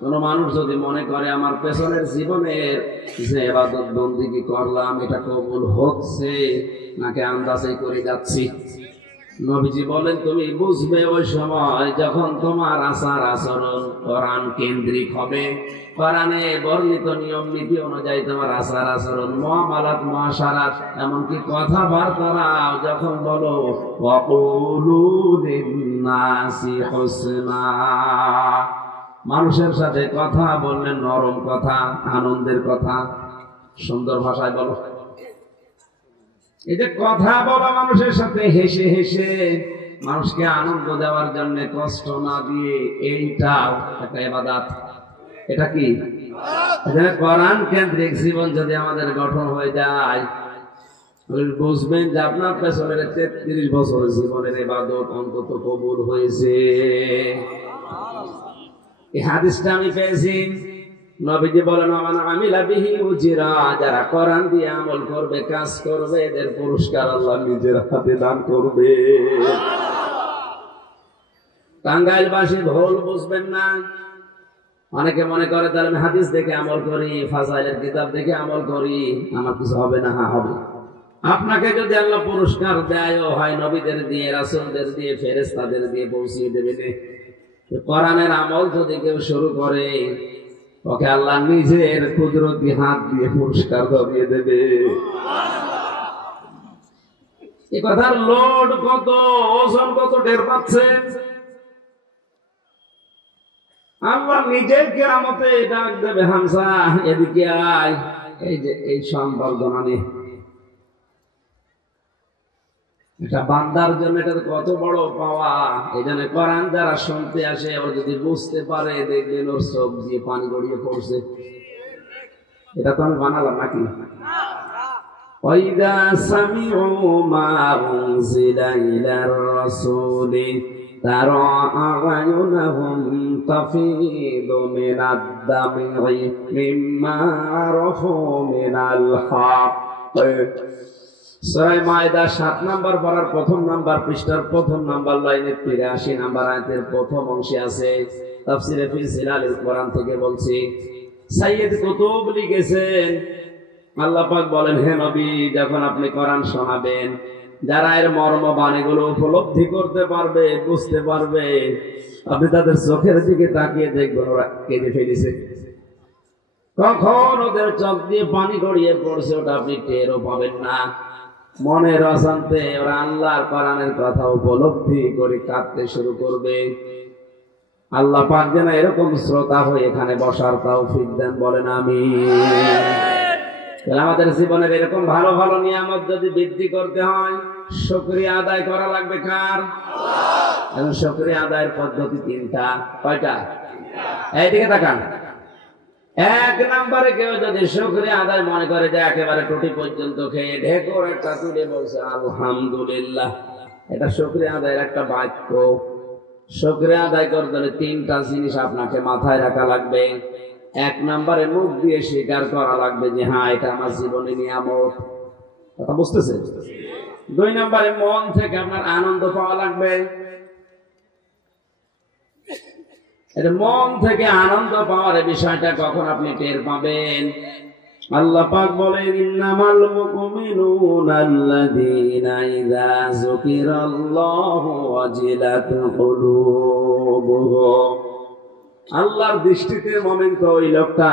কোন মানুষ যদি মনে করে আমার পেছনের জীবনের যে ইবাদত বন্দেগী করলাম এটা কবুল হচ্ছে নাকি আন্দাজেই করে যাচ্ছি, নবীজি বলেন তুমি বুঝবে ওই সময় যখন তোমার আচার আচরণ কোরআন কেন্দ্রিক হবে, কোরআনে বর্ণিত নিয়ম নীতি অনুযায়ী তোমার আচার আচরণ, মুআমালাত, মুআশারাত, এমনকি কথাবার্তারাও যখন বলো ওয়াকুলু লিন-নাসি হুসনা, মানুষের সাথে কথা বললে নরম কথা, আনন্দের কথা, সুন্দর ভাষায় বলো। এই যে কথা বলা মানুষের সাথে হেসে হেসে মানুষকে আনন্দ দেওয়ার জন্য, কষ্ট না দিয়ে, এইটাও একটা ইবাদত। এটা কি? কোরআন কেন্দ্রিক জীবন যদি আমাদের গঠন হয়ে যায়, বুঝবেন যে আপনার পেছনের 33 বছরের জীবনের ইবাদত অন্তত কবুল হয়েছে। এই হাদিসটা আমি পেয়েছি, নবীজি বলেন মান আমিলা বিহি উজিরা, যারা কোরআন দিয়ে আমল করবে, কাজ করবে, এদের পুরস্কার আল্লাহ নিজের হাতে দান করবে। টাঙ্গাইলবাসী ভুল বুঝবেন না। অনেকে মনে করে তাহলে আমি হাদিস দেখে আমল করি, ফাজাইলের কিতাব দেখে আমল করি, আমার কিছু হবে না। হ্যাঁ হবে। আপনাকে যদি আল্লাহ পুরস্কার দেয়, হয় নবীদের দিয়ে, রাসূলদের দিয়ে, ফেরেশতাদের দিয়ে পৌঁছিয়ে দেবেন। কোরআনের আমল যদি কেউ শুরু করে, ওকে আল্লাহ নিজের কুদরতি হাত দিয়ে পুরস্কার ধরিয়ে দেবে। এই কথার লোড কত, ওজন কত টের পাচ্ছেন? আল্লাহ নিজে কিয়ামতে ডাক দেবে, হামজা এদিকে আয়, এই যে এই সম্বর্ধনা নিয়ে। এটা বান্দার জন্য এটা কত বড় পাওয়া। এই জন্য কোরআন যারা শুনতে আসে, ও যদি বুঝতে পারে, দেখবেন ওর চোখ দিয়ে পানি গড়িয়ে পড়ছে। এটা তো আমি বানালাম নাকি? ওয়াইদা সামিউ মা উনজিলা ইলার রাসূলি তারা আ'য়ুনাহুম তাফীদু মিনাদ দামি মিম্মা আরাফু মিনাল হক। সূরা মায়দা 7 নাম্বার পারার প্রথম নাম্বার পৃষ্ঠার প্রথম নাম্বার লাইনের 83 নাম্বার আয়াতের প্রথম অংশে আছে। তাফসীরে ফি জিলালিল কোরআন থেকে বলছি। সাইয়্যিদ কুতুব লিখেছেন, আল্লাহ পাক বলেন, হে নবী, যখন আপনি কোরআন শোনাবেন, যারা এর মর্ম বাণীগুলো উপলব্ধি করতে পারবে, বুঝতে পারবে, আপনি তাদের চোখের দিকে তাকিয়ে দেখবেন ওরা কেঁদে ফেলেছে। কখন ওদের চোখ দিয়ে পানি গড়িয়ে পড়ছে ওটা আপনি টেরও পাবেন না। মনের অশান্তে ওরা আল্লাহর কোরআনের কথা উপলব্ধি করে কাঁদতে শুরু করবে। আল্লাহ পাক যেন এরকম শ্রোতা হয়ে এখানে বসার তৌফিক দেন, বলেন আমিন। আমাদের জীবনের এরকম ভালো ভালো নিয়ামত যদি বৃদ্ধি করতে হয়, শুকরিয়া আদায় করা লাগবে কার? এবং শুকরিয়া আদায়ের পদ্ধতি 3টা। কয়টা? এইদিকে তাকান। 1 নম্বরে কেউ যদি শুকরিয়া আদায় মনে করে যে একেবারে টুটি পর্যন্ত খেয়ে ঢেকুর একটা তুলে বলছে আলহামদুলিল্লাহ, এটা শুকরিয়া আদায়ের একটা বাক্য। শুকরিয়া আদায় করতে হলে 3টা জিনিস আপনাকে মাথায় রাখা লাগবে। 1 নম্বরে মুখ দিয়ে স্বীকার করা লাগবে যে হ্যাঁ, এটা আমার জীবনে নিয়ামত। কথা বুঝতেছেন? 2 নম্বরে মন থেকে আপনার আনন্দ পাওয়া লাগবে। এটা মন থেকে আনন্দ পাওয়ার বিষয়টা কখন আপনি টের পাবেন? আল্লাহ পাক বলেন, ইন্নামাল মুমিনুনা আল্লাযীনা ইযা যুকিরাল্লাহু ওয়াজিলাত কুলুবুহুম। আল্লাহর দৃষ্টিতে মুমিন তো ওই লোকটা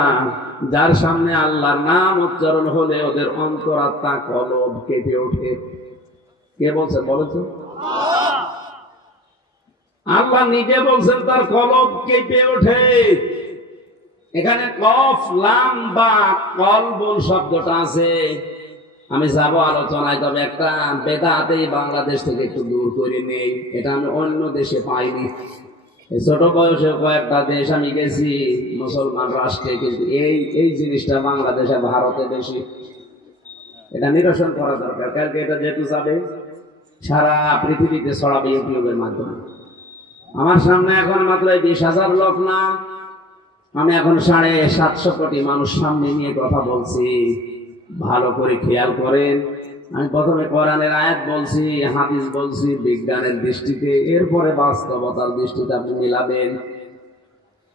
যার সামনে আল্লাহর নাম উচ্চারণ হলে ওদের অন্তরাত্মা কলব কেঁপে ওঠে। কে বলছে বলো তো? আল্লাহ নিজে বলছেন তার কলব কেঁপে ওঠে। এখানে কফ লাম বা কলবুল শব্দটা আছে। আমি যাব আলোচনায়, তবে একটা বেদাতে বাংলাদেশ থেকে একটু দূর করে নেই, এটা আমি অন্য দেশে পাইনি। ছোট বয়সে কয়েকটা দেশ আমি গেছি মুসলমান রাষ্ট্রে, কিন্তু এই জিনিসটা বাংলাদেশে ভারতে বেশি। এটা নিরসন করা দরকার, কারণ এটা যেহেতু যাবে সারা পৃথিবীতে ছড়াবে ইউটিউবের মাধ্যমে। আমার সামনে এখন মাত্র 20,000 লোক না, আমি এখন 750 কোটি মানুষ সামনে নিয়ে কথা বলছি। ভালো করে খেয়াল করেন, আমি প্রথমে কোরআনের আয়াত বলছি, হাদিস বলছি বিজ্ঞানের দৃষ্টিতে, এরপরে বাস্তবতার দৃষ্টিতে আপনি মিলাবেন।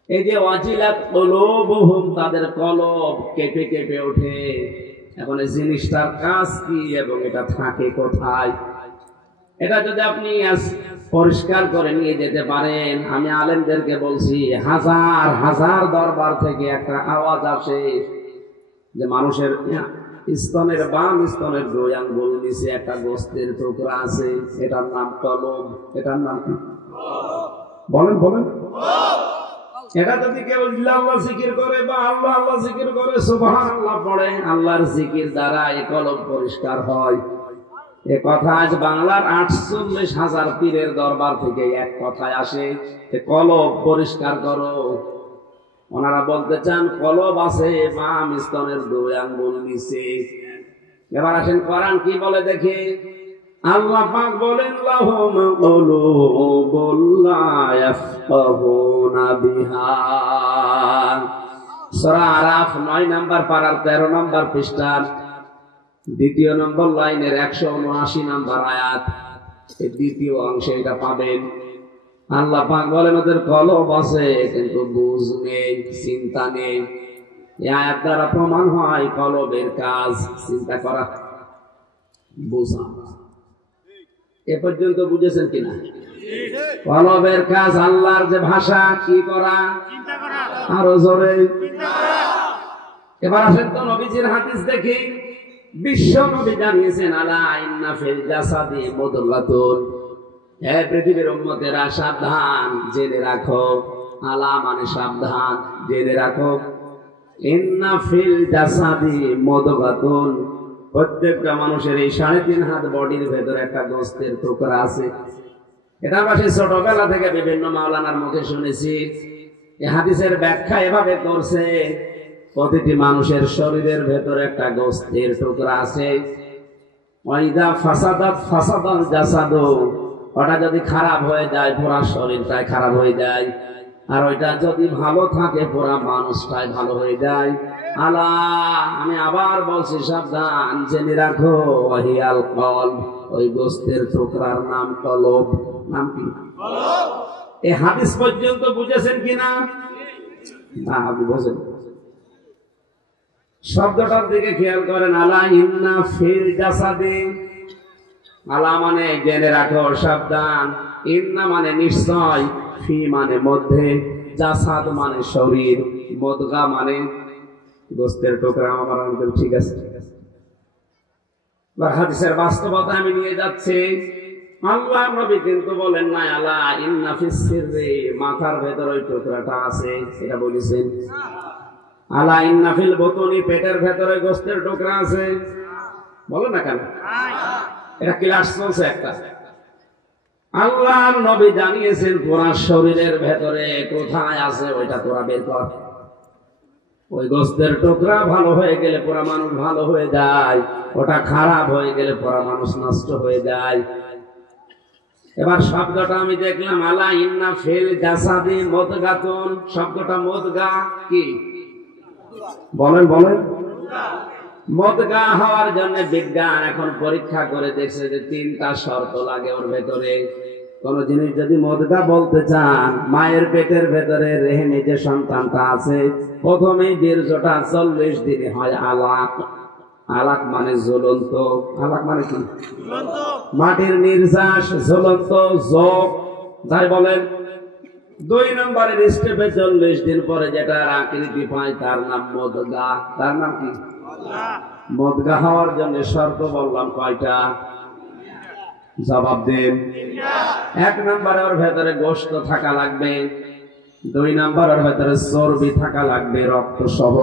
এই যে ওয়াজিলাত কুলুবুহুম, তাদের কলব কেঁপে কেঁপে ওঠে। এখন এই জিনিসটার কাজ কি এবং এটা থাকে কোথায়? এটা যদি আপনি পরিষ্কার করে নিয়ে যেতে পারেন, আমি আলেমদেরকে বলছি, হাজার হাজার দরবার থেকে একটা আওয়াজ আসে যে মানুষের স্তনের বাম স্তনের 2 আঙ্গুল নিচে একটা গোস্তের টুকরা আছে, এটার নাম কলব। এটার নাম কি বলেন বলেন? এটা যদি কেউ আল্লাহ জিকির করে বা আল্লাহ আল্লাহ জিকির করে, সুবহানাল্লাহ পড়ে, আল্লাহর জিকির দ্বারা এই কলব পরিষ্কার হয়। এ কথা আজ বাংলার 48,000 পীরের দরবার থেকে এক কথায় আসে, কলব পরিষ্কার করো। ওনারা বলতে চান কলব আছে বাম স্তনের 2 আঙ্গুল নিচে। এবার আসেন কোরআন কি বলে দেখে। আল্লাহ পাক বলেন, লাহুম কুলুবুন লা ইয়াফকাহুনা বিহা। সূরা আরাফ 9 নম্বর পারার 13 নম্বর পৃষ্ঠার 2 নম্বর লাইনের 179 নম্বর আয়াত, এই 2য় অংশে এটা পাবেন। আল্লাহ পাক বলেন ওদের কলব আছে কিন্তু বুঝ নেই, চিন্তা নেই। এই আয়াত দ্বারা প্রমাণ হয় কলবের কাজ চিন্তা করা, বোঝা। এ পর্যন্ত বুঝেছেন কিনা? কলবের কাজ আল্লাহর যে ভাষা, কি করা? আরো জোরে। এবার আসেন তো নবীজির হাদিস দেখি। বিশ্ব নবী জানিয়েছেন, আলা ইন্না ফিল জাসাদি মুদগাতুন, হে পৃথিবীর উম্মতেরা সাবধান, জেনে রাখো। আলা মানে সাবধান, জেনে রাখো। ইন্না ফিল জাসাদি মুদগাতুন, প্রত্যেকটা মানুষের এই 3.5 হাত বডির ভেতরে একটা গোস্তের টুকরা আছে। এটা পাশে ছোটবেলা থেকে বিভিন্ন মাওলানার মুখে শুনেছি। এই হাদিসের ব্যাখ্যা এভাবে করছে, প্রতিটি মানুষের শরীরের ভেতরে একটা গোস্তের টুকরা আছে। ওয়াইদা ফাসাদাত ফাসাদাল জাসাদু, ওটা যদি খারাপ হয়ে যায় পুরা শরীরটাই খারাপ হয়ে যায়, আর ওইটা যদি ভালো থাকে পুরা মানুষটাই ভালো হয়ে যায়। আলা, আমি আবার বলছি সাবধান, জেনে রাখো, ওয়াহিয়াল কলব, ওই গোস্তের টুকরার নাম কলব। নাম কি? কলব। এই হাদিস পর্যন্ত বুঝেছেন কিনা? না, আপনি বুঝেন। শব্দটার দিকে খেয়াল করেন, আলা ইন্না ফিল জাসাদি। আলা মানে জেনে রাখো, সাবধান। ইন্না মানে নিশ্চয়, ফি মানে মধ্যে, জাসাদ মানে শরীর, মুদগা মানে গোস্তের টুকরা। আমার অন্তর ঠিক আছে। হাদিসের বাস্তবতা আমি নিয়ে যাচ্ছি। আল্লাহ নবী কিন্তু বলেন না আলা ইন্না ফিস সিররি, মাথার ভেতর ওই টুকরাটা আছে, এটা বলেছেন। আলা ইন্না ফিল বুতুনি, পেটের ভেতরে গোস্তের টুকরা আছে, বলো না কেন? এটা ক্লাস চলছে একটা। আল্লাহ নবী জানিয়েছেন পুরা শরীরের ভেতরে কোথায় আছে ওইটা তোরা বের কর। ওই গোস্তের টুকরা ভালো হয়ে গেলে পুরা মানুষ ভালো হয়ে যায়, ওটা খারাপ হয়ে গেলে পুরা মানুষ নষ্ট হয়ে যায়। এবার শব্দটা আমি দেখলাম, আলা ইন্না ফিল জাসাদি মুদগাতুন। শব্দটা মুদগা কি বলেন বলেন? মুদগা হওয়ার জন্য বিজ্ঞান এখন পরীক্ষা করে দেখছে যে 3টা শর্ত লাগে ওর ভেতরে। কোন জিনিস যদি মুদগা বলতে চান, মায়ের পেটের ভেতরে রেহেমে যে সন্তানটা আছে, প্রথমেই বীর্যটা 40 দিনে হয় আলাক। আলাক মানে জ্বলন্ত। আলাক মানে কি? মাটির নির্যাস, জ্বলন্ত যোগ, যাই বলেন। 2 নম্বরের স্টেপে 40 দিন পরে যেটা আকৃতি পায় তার নাম মুদগা। তার নাম কি? মুদগা হওয়ার জন্য শর্ত বললাম কয়টা? জবাব দেন। 1 নম্বরে ওর ভেতরে গোশত থাকা লাগবে। 2 নম্বরের ভেতরে চর্বি থাকা লাগবে, রক্ত সহ।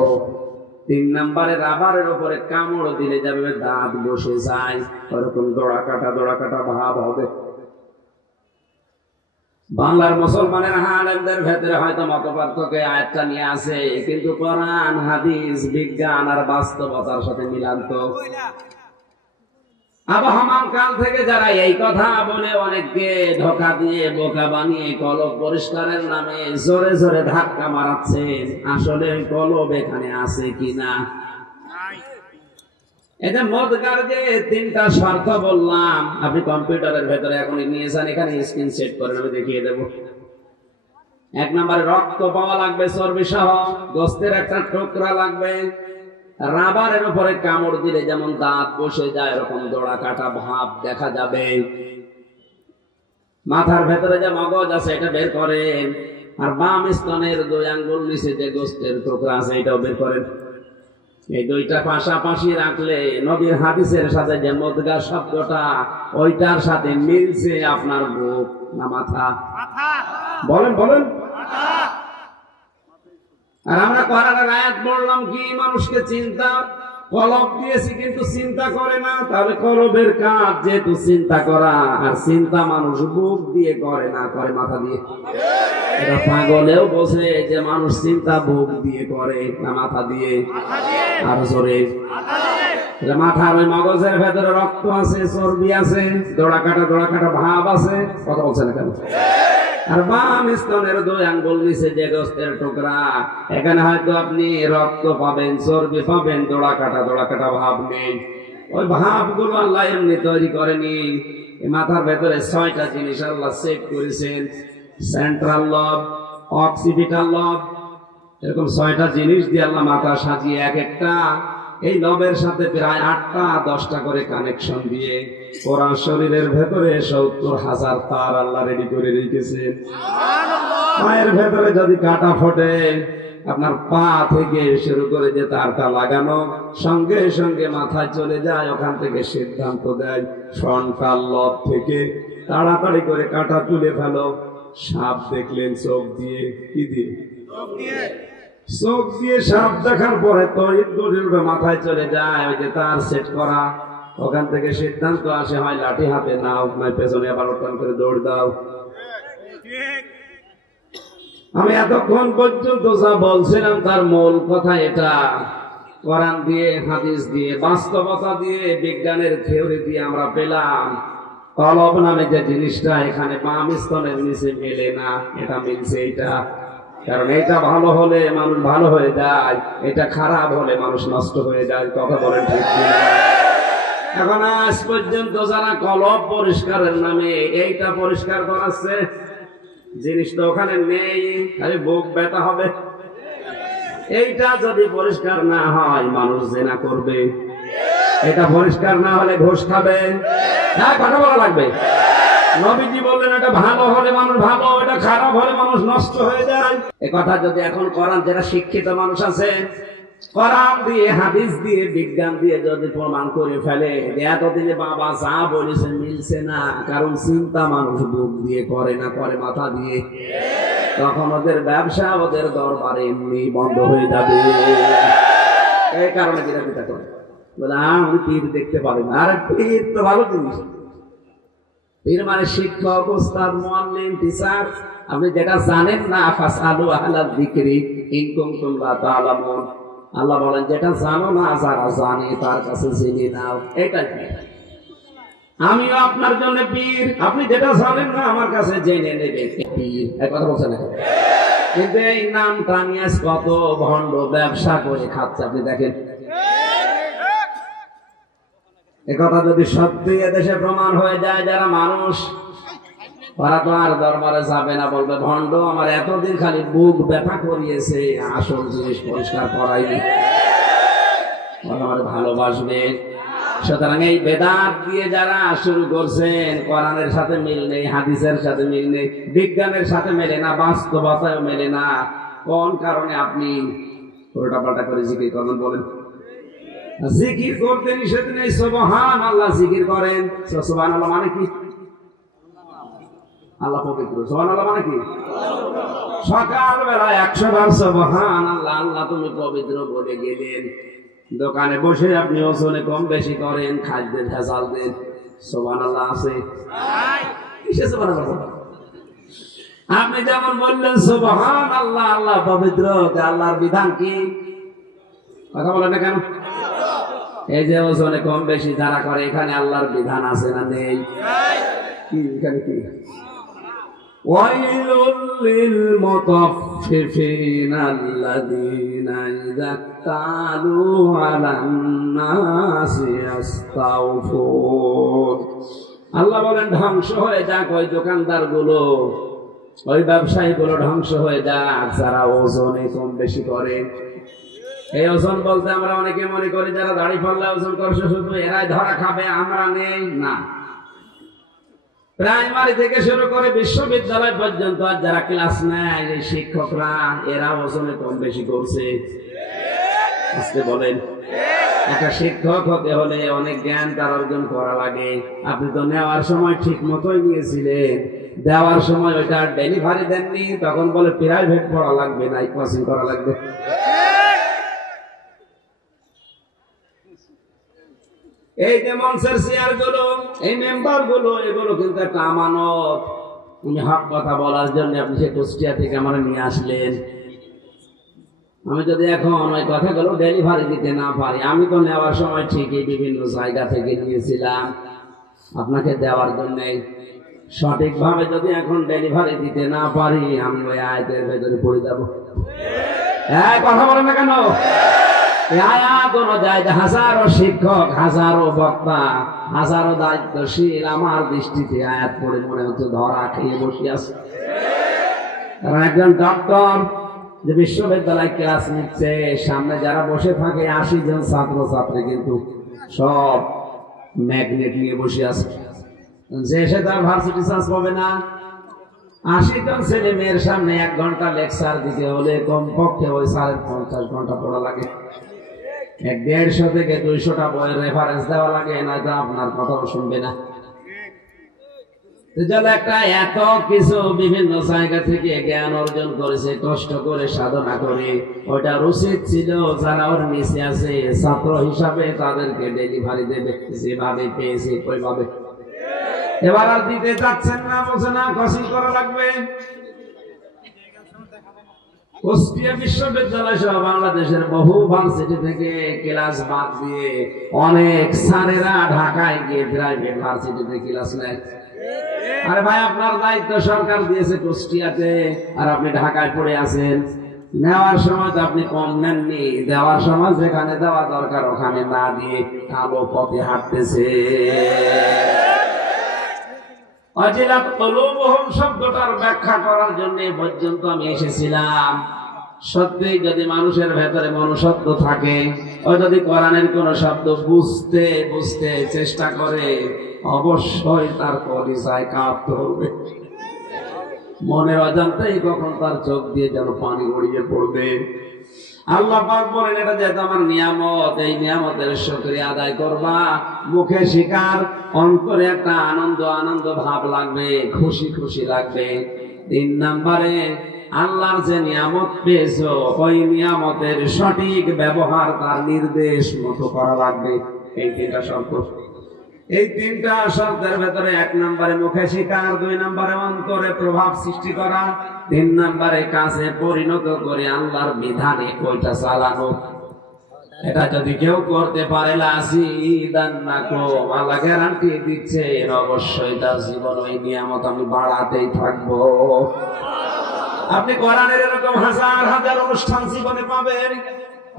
3 নম্বরে রাবারের উপরে কামড় দিলে যাবে দাঁত বসে যায়, ওরকম দড়া কাটা ভাব হবে। বাংলার মুসলমানের আলেমদের ভেতরে হয়তো মতপার্থক্য আয়াতটা নিয়ে আসে, কিন্তু কোরআন হাদিস বিজ্ঞান আর বাস্তবতার সাথে মিলান্ত। আবহামান কাল থেকে যারা এই কথা বলে অনেককে ধোঁকা দিয়ে বোকা বানিয়ে কলব পরিষ্কারের নামে জোরে জোরে ধাক্কা মারাচ্ছেন, আসলে কলব এখানে আছে কিনা। এটা মুদগার যে 3টা শর্ত বললাম, আপনি কম্পিউটারের ভেতরে এখন নিয়ে যান, এখানে স্ক্রিন সেট করেন, আমি দেখিয়ে দেব। এক নম্বরে রক্ত পাওয়া লাগবে চর্বি সহ, গোস্তের একটা টুকরা লাগবে, রাবারের উপরে কামড় দিলে যেমন দাঁত বসে যায় এরকম দড়া কাটা ভাব দেখা যাবে। মাথার ভেতরে যে মগজ আছে এটা বের করেন, আর বাম স্তনের 2 আঙ্গুল নিচে যে গোস্তের টুকরা আছে এটাও বের করেন। এই দুইটা পাশাপাশি রাখলে নবীর হাদিসের সাথে যে মুদগা শব্দটা ওইটার সাথে মিলছে আপনার বুক না মাথা? বলেন বলেন। আর আমরা কোরআনের আয়াত বললাম কি মানুষকে চিন্তা কলব দিয়েছি কিন্তু চিন্তা করে না, তাহলে কলবের কাজ যেহেতু চিন্তা করা, আর চিন্তা মানুষ বুক দিয়ে করে না, করে মাথা দিয়ে। এটা পাগলেও বোঝে যে মানুষ চিন্তা বুক দিয়ে করে না মাথা দিয়ে? আর জোরে মাথার ওই মগজের ভেতরে রক্ত আছে, চর্বি আছে, দড়া কাটা ভাব আছে, কথা বলছে না কেন? আর বাম স্তনের 2 আঙ্গুল নিচে যে গোস্তের টুকরা, এখানে হয়তো আপনি রক্ত পাবেন, চর্বি পাবেন, দড়া কাটা ভাব নেই। ওই ভাবগুলো আল্লাহ এমনি তৈরি করেনি। মাথার ভেতরে 6টা জিনিস আল্লাহ সেট করেছেন, সেন্ট্রাল লব, অক্সিপিটাল লব, এরকম 6টা জিনিস দিয়ে আল্লাহ মাথা সাজিয়ে এক একটা এই লবের সাথে প্রায় 8টা 10টা করে কানেকশন দিয়ে কোরআন শরীরের ভেতরে 70,000 তার আল্লাহ রেডি করে রেখেছেন। পায়ের ভেতরে যদি কাটা ফোটে, আপনার পা থেকে শুরু করে যে তারটা লাগানো সঙ্গে সঙ্গে মাথায় চলে যায়, ওখান থেকে সিদ্ধান্ত দেয় ফ্রন্টাল লব থেকে তাড়াতাড়ি করে কাটা তুলে ফেলো। সাপ দেখলেন চোখ দিয়ে, কি দিয়ে? চোখ দিয়ে সাপ দেখার পরে তো মাথায় চলে যায় ওই যে তার সেট করা, ওখান থেকে সিদ্ধান্ত আসে হয় লাঠি হাতে নাও, নয় পেছনে আবার ওখান করে দৌড় দাও। আমি এতক্ষণ পর্যন্ত যা বলছিলাম তার মূল কথা এটা, কোরআন দিয়ে, হাদিস দিয়ে, বাস্তবতা দিয়ে, বিজ্ঞানের থিওরি দিয়ে আমরা পেলাম কলব নামে যে জিনিসটা এখানে বাম স্তনের নিচে মেলে না, এটা মিলছে এইটা। কারণ এটা ভালো হলে মানুষ ভালো হয়ে যায়, এটা খারাপ হলে মানুষ নষ্ট হয়ে যায়। কথা বলেন ঠিক কিনা? এখন আজ পর্যন্ত যারা কলব পরিষ্কারের নামে এইটা পরিষ্কার করাচ্ছে, জিনিসটা ওখানে নেই, খালি বুক ব্যথা হবে। এইটা যদি পরিষ্কার না হয় মানুষ জেনা করবে, এটা পরিষ্কার না হলে ঘুষ খাবে। হ্যাঁ, কথা বলা লাগবে। নবীজি বললেন এটা ভালো হলে মানুষ ভালো, এটা খারাপ হলে মানুষ নষ্ট হয়ে যায়। এ কথা যদি এখন কোরআন, যারা শিক্ষিত মানুষ আছে, কোরআন দিয়ে, হাদিস দিয়ে, বিজ্ঞান দিয়ে যদি প্রমাণ করে ফেলে এতদিনে বাবা যা বলেছে মিলছে না, কারণ চিন্তা মানুষ বুক দিয়ে করে না, করে মাথা দিয়ে, তখন ওদের ব্যবসা, ওদের দরবারে এমনি বন্ধ হয়ে যাবে। এই কারণে বিরোধিতা করে বলে আমি পীর দেখতে পারি না। আরে পীর তো ভালো জিনিস, পীর মানে শিক্ষক, উস্তাদ, মুআল্লিম, টিচার। আপনি যেটা জানেন না, ফাসআলু আহলা যিকরি ইন কুনতুম লা তা'লামুন। আল্লাহ বলেন যেটা জানো না, যারা জানে তার কাছে জেনে নাও। এটাই আমিও আপনার জন্য পীর, আপনি যেটা জানেন না আমার কাছে জেনে নেবেন। পীর এই কথা বলছেন না? কিন্তু এই নামটা নিয়ে কত ভণ্ড ব্যবসা করে খাচ্ছে আপনি দেখেন। একথা যদি সত্যি এদেশে প্রমাণ হয়ে যায়, যারা মানুষ ওরা তো আর দরবারে যাবে না, বলবে ভণ্ড আমার এতদিন খালি বুক ব্যথা করিয়েছে, আসল জিনিস পরিষ্কার করাইনি, আমার ভালোবাসবে। সুতরাং এই বেদাত দিয়ে যারা শুরু করছেন, কোরআনের সাথে মিল নেই, হাদিসের সাথে মিল নেই, বিজ্ঞানের সাথে মেলে না, বাস্তবতায় মেলে না। কোন কারণে আপনি উল্টাপাল্টা করে জিকির করবেন বলেন? জিকির করতে নিষেধ নেই, সুবহানাল্লাহ জিকির করেন। সুবহানাল্লাহ মানে কি? আল্লাহ পবিত্র। সুবহানাল্লাহ মানে কি? সকালবেলা 100 বার সুবহানাল্লাহ, আল্লাহ তুমি পবিত্র বলে গেলেন। দোকানে বসে আপনি ওজনে কম বেশি করেন, খাদ্যের ভেজাল দেন, সুবহানাল্লাহ আছে? কিসে সুবহানাল্লাহ? আপনি যেমন বললেন সুবহানাল্লাহ, আল্লাহ পবিত্র, আল্লাহর বিধান কি? কথা বলেন না কেন? এই যে ওজনে কম বেশি যারা করে, এখানে আল্লাহর বিধান আছে না নেই? কি এখানে কি? ওয়াইলুল লিল মুতাফফিফিনা আল্লাযীনা ইযা তালু আলান নাসি ইস্তাওফুন। আল্লাহ বলেন ধ্বংস হয়ে যাক ওই দোকানদার গুলো ওই ব্যবসায়ীগুলো ধ্বংস হয়ে যাক যারা ওজনে কম বেশি করে। এই ওজন বলতে আমরা অনেকে মনে করি যারা দাড়ি পাল্লা ওজন করছে শুধু এরাই ধরা খাবে, আমরা নেই না। প্রাইমারি থেকে শুরু করে বিশ্ববিদ্যালয় পর্যন্ত যারা ক্লাস নেয় এই শিক্ষকরা, এরা ওজনে কম বেশি করছে। আজকে বলেন, একটা শিক্ষক হতে হলে অনেক জ্ঞান তার অর্জন করা লাগে। আপনি তো নেওয়ার সময় ঠিক মতোই নিয়েছিলেন, দেওয়ার সময় ওইটা ডেলিভারি দেননি, তখন বলে প্রাইভেট পড়া লাগবে, নাইট কোচিং করা লাগবে। এই যে মঞ্চের চেয়ার গুলো, এই মেম্বার গুলো, এগুলো কিন্তু একটা আমানত। উনি হক কথা বলার জন্য আপনি সেই কুষ্টিয়া থেকে আমার নিয়ে আসলেন। আমি যদি এখন ওই কথাগুলো ডেলিভারি দিতে না পারি, আমি তো নেওয়ার সময় ঠিকই বিভিন্ন জায়গা থেকে নিয়েছিলাম আপনাকে দেওয়ার জন্য। সঠিকভাবে যদি এখন ডেলিভারি দিতে না পারি, আমি ওই আয়াতের ভেতরে পড়ে যাবো। কথা বলেন না কেন? আয়াত অনুযায়ী হাজারো শিক্ষক, হাজারো বক্তা, হাজারো দায়িত্বশীল আমার দৃষ্টিতে আয়াত পড়ে মনে হচ্ছে ধরা খেয়ে বসে আছে। কারণ একজন ডক্টর যে বিশ্ববিদ্যালয় ক্লাস নিচ্ছে, সামনে যারা বসে থাকে 80 জন ছাত্র ছাত্রী কিন্তু সব ম্যাগনেট নিয়ে বসে আছে। যে সে তার ভার্সিটি চান্স পাবে না। 80 জন ছেলে মেয়ের সামনে 1 ঘন্টা লেকচার দিতে হলে কমপক্ষে ওই 50 ঘন্টা পড়া লাগে। 150 থেকে 200টা বইয়ের রেফারেন্স দেওয়া লাগে, নয়তো আপনার কথাও শুনবে না। একটা এত কিছু বিভিন্ন জায়গা থেকে জ্ঞান অর্জন করেছে, কষ্ট করে সাধনা করে, ওইটা উচিত ছিল যারা ওর নিচে আছে ছাত্র হিসাবে তাদেরকে ডেলিভারি দেবে, যেভাবে পেয়েছে ওইভাবে। এবার আর দিতে চাচ্ছেন না, বলছে না কোচিং করা লাগবে। কুষ্টিয়া বিশ্ববিদ্যালয় সহ বাংলাদেশের বহু ভার্সিটি থেকে ক্লাস বাদ দিয়ে অনেক স্যারেরা ঢাকায় গিয়ে প্রাইভেট ভার্সিটিতে ক্লাস নেয়। আরে ভাই, আপনার দায়িত্ব সরকার দিয়েছে কুষ্টিয়াতে, আর আপনি ঢাকায় পড়ে আছেন। নেওয়ার সময় তো আপনি কম নেননি, দেওয়ার সময় যেখানে দেওয়া দরকার ওখানে না দিয়ে কালো পথে হাঁটতেছে। অজিলাত কুলুবুহুম শব্দটার ব্যাখ্যা করার জন্য পর্যন্ত আমি এসেছিলাম। সত্যি যদি মানুষের ভেতরে মনুষ্যত্ব থাকে, ও যদি কোরআনের কোন শব্দ বুঝতে বুঝতে চেষ্টা করে, অবশ্যই তার কলিজায় কাঁপ ধরবে। মনের অজান্তেই কখন তার চোখ দিয়ে যেন পানি গড়িয়ে পড়বে। আল্লাহ পাক বলেন, এটা যেহেতু আমার নিয়ামত, এই নিয়ামতের শুকরিয়া আদায় করবা। মুখে স্বীকার, অন্তরে একটা আনন্দ আনন্দ ভাব লাগবে, খুশি খুশি লাগবে। 3 নম্বরে আল্লাহর যে নিয়ামত পেয়েছো, ওই নিয়ামতের সঠিক ব্যবহার তার নির্দেশ মতো করা লাগবে। এই 3টা শর্ত। এই 3টা শর্তের ভেতরে 1 নম্বরে মুখে স্বীকার, 2 নম্বরে অন্তরে প্রভাব সৃষ্টি করা, 3 নম্বরে কাজে পরিণত করে আল্লাহর বিধানে ওইটা চালানো। এটা যদি কেউ করতে পারে, আল্লাহ গ্যারান্টি দিচ্ছে অবশ্যই তার জীবন ওই নিয়ামত আমি বাড়াতেই থাকবো। আপনি কোরআনের এরকম হাজার হাজার অনুষ্ঠান জীবনে পাবেন।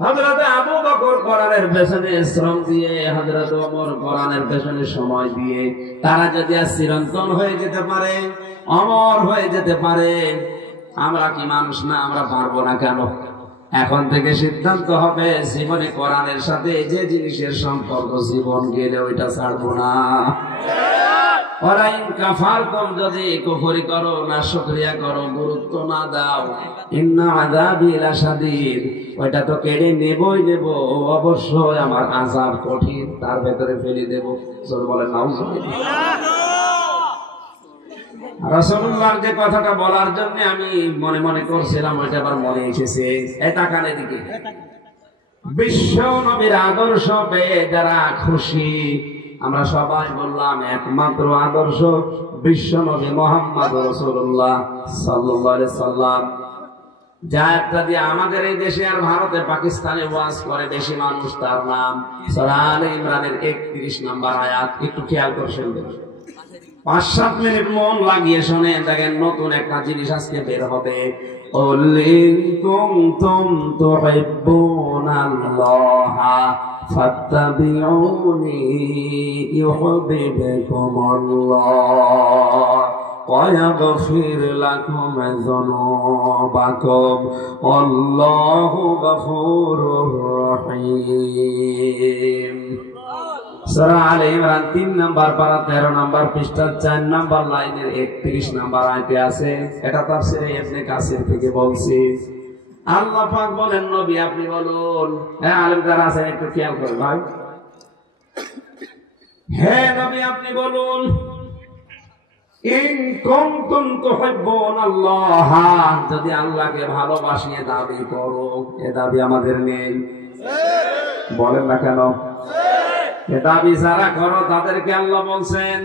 হযরত আবু বকর কোরআনের পেছনে শ্রম দিয়ে, হযরত ওমর কোরআনের পেছনে সময় দিয়ে, তারা যদি আজ চিরন্তন হয়ে যেতে পারে, অমর হয়ে যেতে পারে, আমরা কি মানুষ না? আমরা পারবো না কেন? এখন থেকে সিদ্ধান্ত হবে জীবনে কোরআনের সাথে যে জিনিসের সম্পর্ক জীবন গেলে ওইটা ছাড়বো না। ওরাইন কাফারতুম, যদি কুফরি করো, না শুকরিয়া করো, গুরুত্ব না দাও, ইন্না আযাবি লাশাদীদ, ওইটা তো কেড়ে নেবই নেব, অবশ্যই আমার আযাব কঠিন, তার ভেতরে ফেলে দেব। জোরে বলেন নাউজুবিল্লাহ। রাসূলুল্লাহর যে কথাটা বলার জন্য আমি মনে মনে করছিলাম, ওইটা আবার মনে এসেছে। এটা কানে দিকে বিশ্ব নবীর আদর্শ পেয়ে যারা খুশি, আমরা সবাই বললাম একমাত্র আদর্শ বিশ্ব নবী মুহাম্মদ রাসূলুল্লাহ সাল্লাল্লাহু আলাইহি সাল্লাম। যা একটা দিয়ে আমাদের এই দেশে আর ভারতে পাকিস্তানে ওয়াজ করে বেশি মানুষ, তার নাম সূরা আলে ইমরানের 31 নম্বর আয়াত। একটু খেয়াল করে শুনবেন, 5-7 মিনিট মন লাগিয়ে শুনেন, দেখেন নতুন একটা জিনিস আজকে বের হবে। কুল ইন কুনতুম তুহিব্বুনাল্লাহা ফাত্তাবিউনি ইউহিব্বুকুমুল্লাহ। ويغفر لكم ذنوبكم والله غفور رحيم সূরা আলে ইমরান 3 নাম্বার পারা 13 নাম্বার পৃষ্ঠা 4 নাম্বার লাইনের 31 নাম্বার আয়াতে আছে। এটা তাফসীরে ইবনে কাসির থেকে বলছি। আল্লাহ পাক বলেন নবী আপনি বলুন। হ্যাঁ আলেম যারা আছেন একটু খেয়াল করুন ভাই। হে নবী আপনি বলুন ইন কুনতুম তুহিব্বুনাল্লাহ, যদি আল্লাহকে ভালোবাসিয়ে দাবি করো। এ দাবি আমাদের নেই, বলেন না কেন? এ দাবি যারা করো তাদেরকে আল্লাহ বলছেন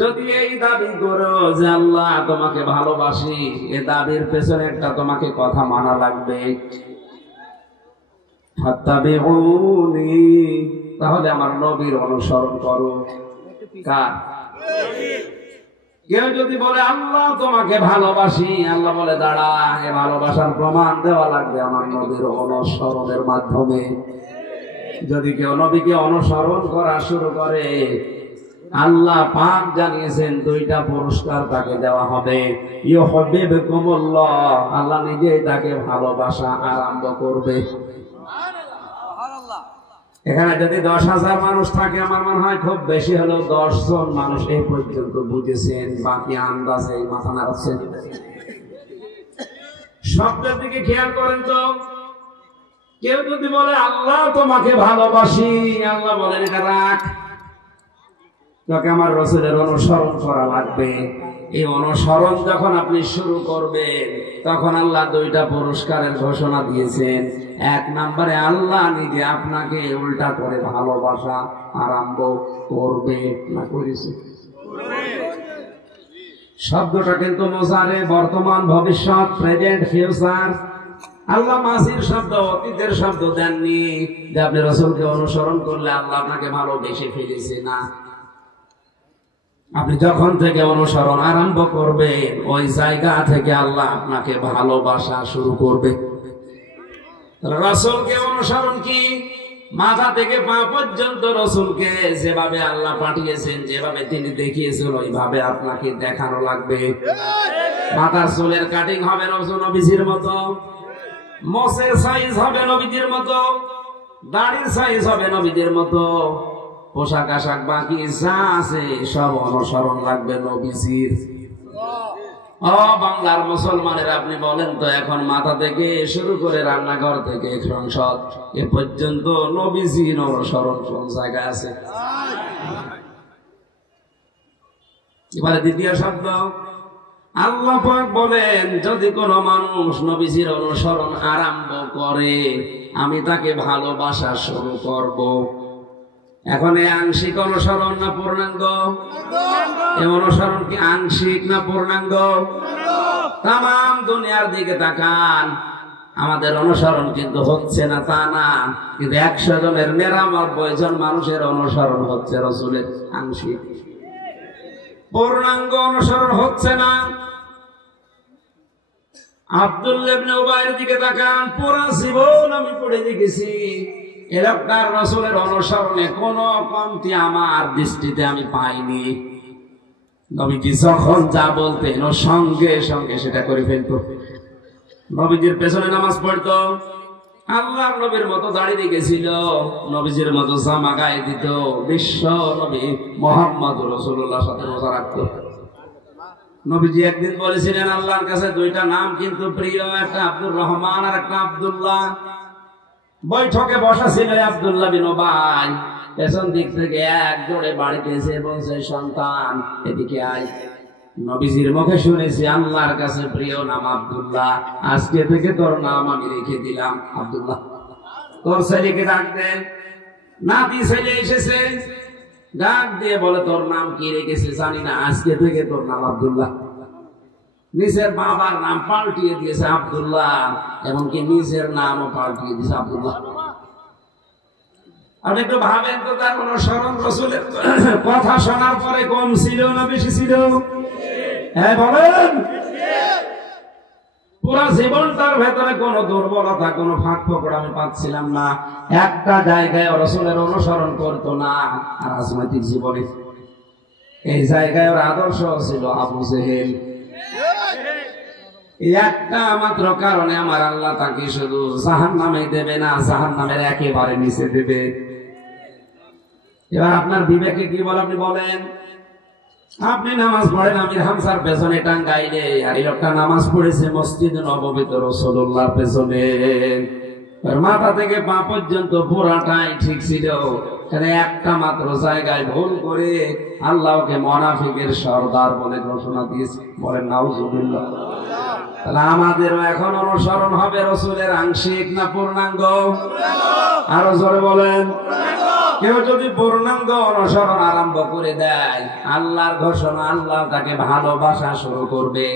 যদি এই দাবি করো যে আল্লাহ তোমাকে ভালোবাসি, এ দাবির পেছনে একটা তোমাকে কথা মানা লাগবে। ফাত্তাবিউনি, তাহলে আমার নবীর অনুসরণ করো। কার? কেউ যদি বলে আল্লাহ তোমাকে ভালোবাসি, আল্লাহ বলে দাঁড়া, এ ভালোবাসার প্রমাণ দেওয়া লাগবে আমার নবীর অনুসরণের মাধ্যমে। যদি কেউ নবীকে অনুসরণ করা শুরু করে, আল্লাহ পাক জানিয়েছেন 2টা পুরস্কার তাকে দেওয়া হবে। ইউহিব্বুকুমুল্লাহ, আল্লাহ নিজেই তাকে ভালোবাসা আরম্ভ করবে। এখানে যদি 10,000 মানুষ থাকে, আমার মনে হয় খুব বেশি হলেও 10 জন মানুষ এই পর্যন্ত বুঝেছেন, বাকি আন্দাজে মাথা নাড়াচ্ছেন। শব্দের দিকে খেয়াল করেন তো। কেউ যদি বলে আল্লাহ তোমাকে ভালোবাসি, আল্লাহ বলেন এটা রাখ, তোকে আমার রাসূলের অনুসরণ করা লাগবে। এই অনুসরণ যখন আপনি শুরু করবেন, তখন আল্লাহ 2টা পুরস্কারের ঘোষণা দিয়েছেন। 1 নম্বরে আল্লাহ নিজে আপনাকে উল্টা করে ভালোবাসা আরম্ভ করবে। না করেছে? শব্দটা কিন্তু মোজারে, বর্তমান, ভবিষ্যৎ, প্রেজেন্ট, ফিউচার। আল্লাহ মাজির শব্দ, অতীতের শব্দ দেননি যে আপনি রাসূলকে অনুসরণ করলে আল্লাহ আপনাকে ভালোবেসে ফেলেছে। না, আপনি যখন থেকে অনুসরণ আরম্ভ করবেন, ওই জায়গা থেকে আল্লাহ আপনাকে ভালোবাসা শুরু করবে। রাসূলকে অনুসরণ কি? মাথা থেকে পা পর্যন্ত রাসূলকে যেভাবে আল্লাহ পাঠিয়েছেন, যেভাবে তিনি দেখিয়েছেন, ওইভাবে আপনাকে দেখানো লাগবে। মাথার চুলের কাটিং হবে নবীজির মতো, মোছের সাইজ হবে নবীজির মতো, দাড়ির সাইজ হবে নবীজির মতো, পোশাক আশাক বাকি যা আছে সব অনুসরণ লাগবে নবীজির। ও বাংলার মুসলমানেরা, আপনি বলেন তো, এখন মাথা থেকে শুরু করে রান্নাঘর থেকে সংসদ এ পর্যন্ত নবীজির অনুসরণ কোন জায়গায় আছে? এবারে দ্বিতীয় শব্দ, আল্লাহ পাক বলেন যদি কোন মানুষ নবীজির অনুসরণ আরম্ভ করে, আমি তাকে ভালোবাসা শুরু করব। এখন এই আংশিক অনুসরণ না পূর্ণাঙ্গ? এই অনুসরণ কি আংশিক না পূর্ণাঙ্গ? তাম দুনিয়ার দিকে তাকান, আমাদের অনুসরণ কিন্তু হচ্ছে না তা না, কিন্তু 100 জনের 99 জন মানুষের অনুসরণ হচ্ছে রাসূলের আংশিক। পূর্ণাঙ্গ অনুসরণ হচ্ছে না। আব্দুল্লাহ ইবনে উবাইয়ের দিকে তাকান, পুরো জীবন আমি পড়ে দেখেছি এ লোকটার রাসূলের অনুসরণে কোনো কমতি আমার দৃষ্টিতে আমি পাইনি। নবীজি যখন যা বলতেন ও সঙ্গে সঙ্গে সেটা করে ফেলতো। নবীজির পেছনে নামাজ পড়তো, আল্লাহর নবীর মতো দাঁড়িয়ে রেখেছিল, নবীজির মতো জামা গায়ে দিত, বিশ্ব নবী মুহাম্মদ রাসূলুল্লাহর সাথে রোজা রাখতো। নবীজি একদিন বলেছিলেন আল্লাহর কাছে 2টা নাম কিন্তু প্রিয়, একটা আব্দুর রহমান আর একটা আব্দুল্লাহ। বৈঠকে বসা ছিল আব্দুল্লাহ বিন উবাই, পেছন দিক থেকে এক জোড়ে বাড়িতে এসে বলছে, সন্তান এদিকে আয়। নবীজির মুখে শুনেছি আল্লাহর কাছে প্রিয় নাম আব্দুল্লাহ, আজকে থেকে তোর নাম আমি রেখে দিলাম আব্দুল্লাহ। তোর ছেলেকে ডাক দে। নাতি ছেলে এসেছে, ডাক দিয়ে বলে তোর নাম কি রেখেছে জানি না, আজকে থেকে তোর নাম আব্দুল্লাহ। নিজের বাবার নাম পাল্টিয়ে দিয়েছে আব্দুল্লাহ, এমনকি নিজের নামও পাল্টিয়ে দিয়েছে আব্দুল্লাহ। আপনি একটু ভাবেন তো, তার অনুসরণ রাসূলের কথা শোনার পরে কম ছিল না বেশি ছিল? হ্যাঁ বলেন। পুরো জীবন তার ভেতরে কোনো দুর্বলতা, কোনো ফাঁক ফোকর আমি পাচ্ছিলাম না। একটা জায়গায় রাসূলের অনুসরণ করতো না। আর রাজনৈতিক জীবনে এই জায়গায় ওর আদর্শ ছিল আবু জেহেল। একটা মাত্র কারণে আমার আল্লাহ তাকে শুধু জাহান্নামে দেবে না, জাহান্নামের একেবারে নিচে দেবে। এবার আপনার বিবেকে কি বলে আপনি বলেন? আপনি নামাজ পড়েন আমির হামসার পেছনে টাঙ্গাইলে, আর এই লোকটা নামাজ পড়েছে মসজিদ নববীতে রাসূলুল্লাহর পেছনে। মাথা থেকে পা পর্যন্ত পুরাটাই ঠিক ছিল, এখানে একটা মাত্র জায়গায় ভুল করে আল্লাহকে মুনাফিকের সর্দার বলে ঘোষণা দিয়েছে। বলেন নাউজুবিল্লাহ। তাহলে আমাদেরও এখন অনুসরণ হবে রাসূলের আংশিক না পূর্ণাঙ্গ? আরো জোরে বলেন। কেউ যদি পূর্ণাঙ্গ অনুসরণ আরম্ভ করে দেয়, আল্লাহর ঘোষণা, আল্লাহ তাকে ভালোবাসা শুরু করবে।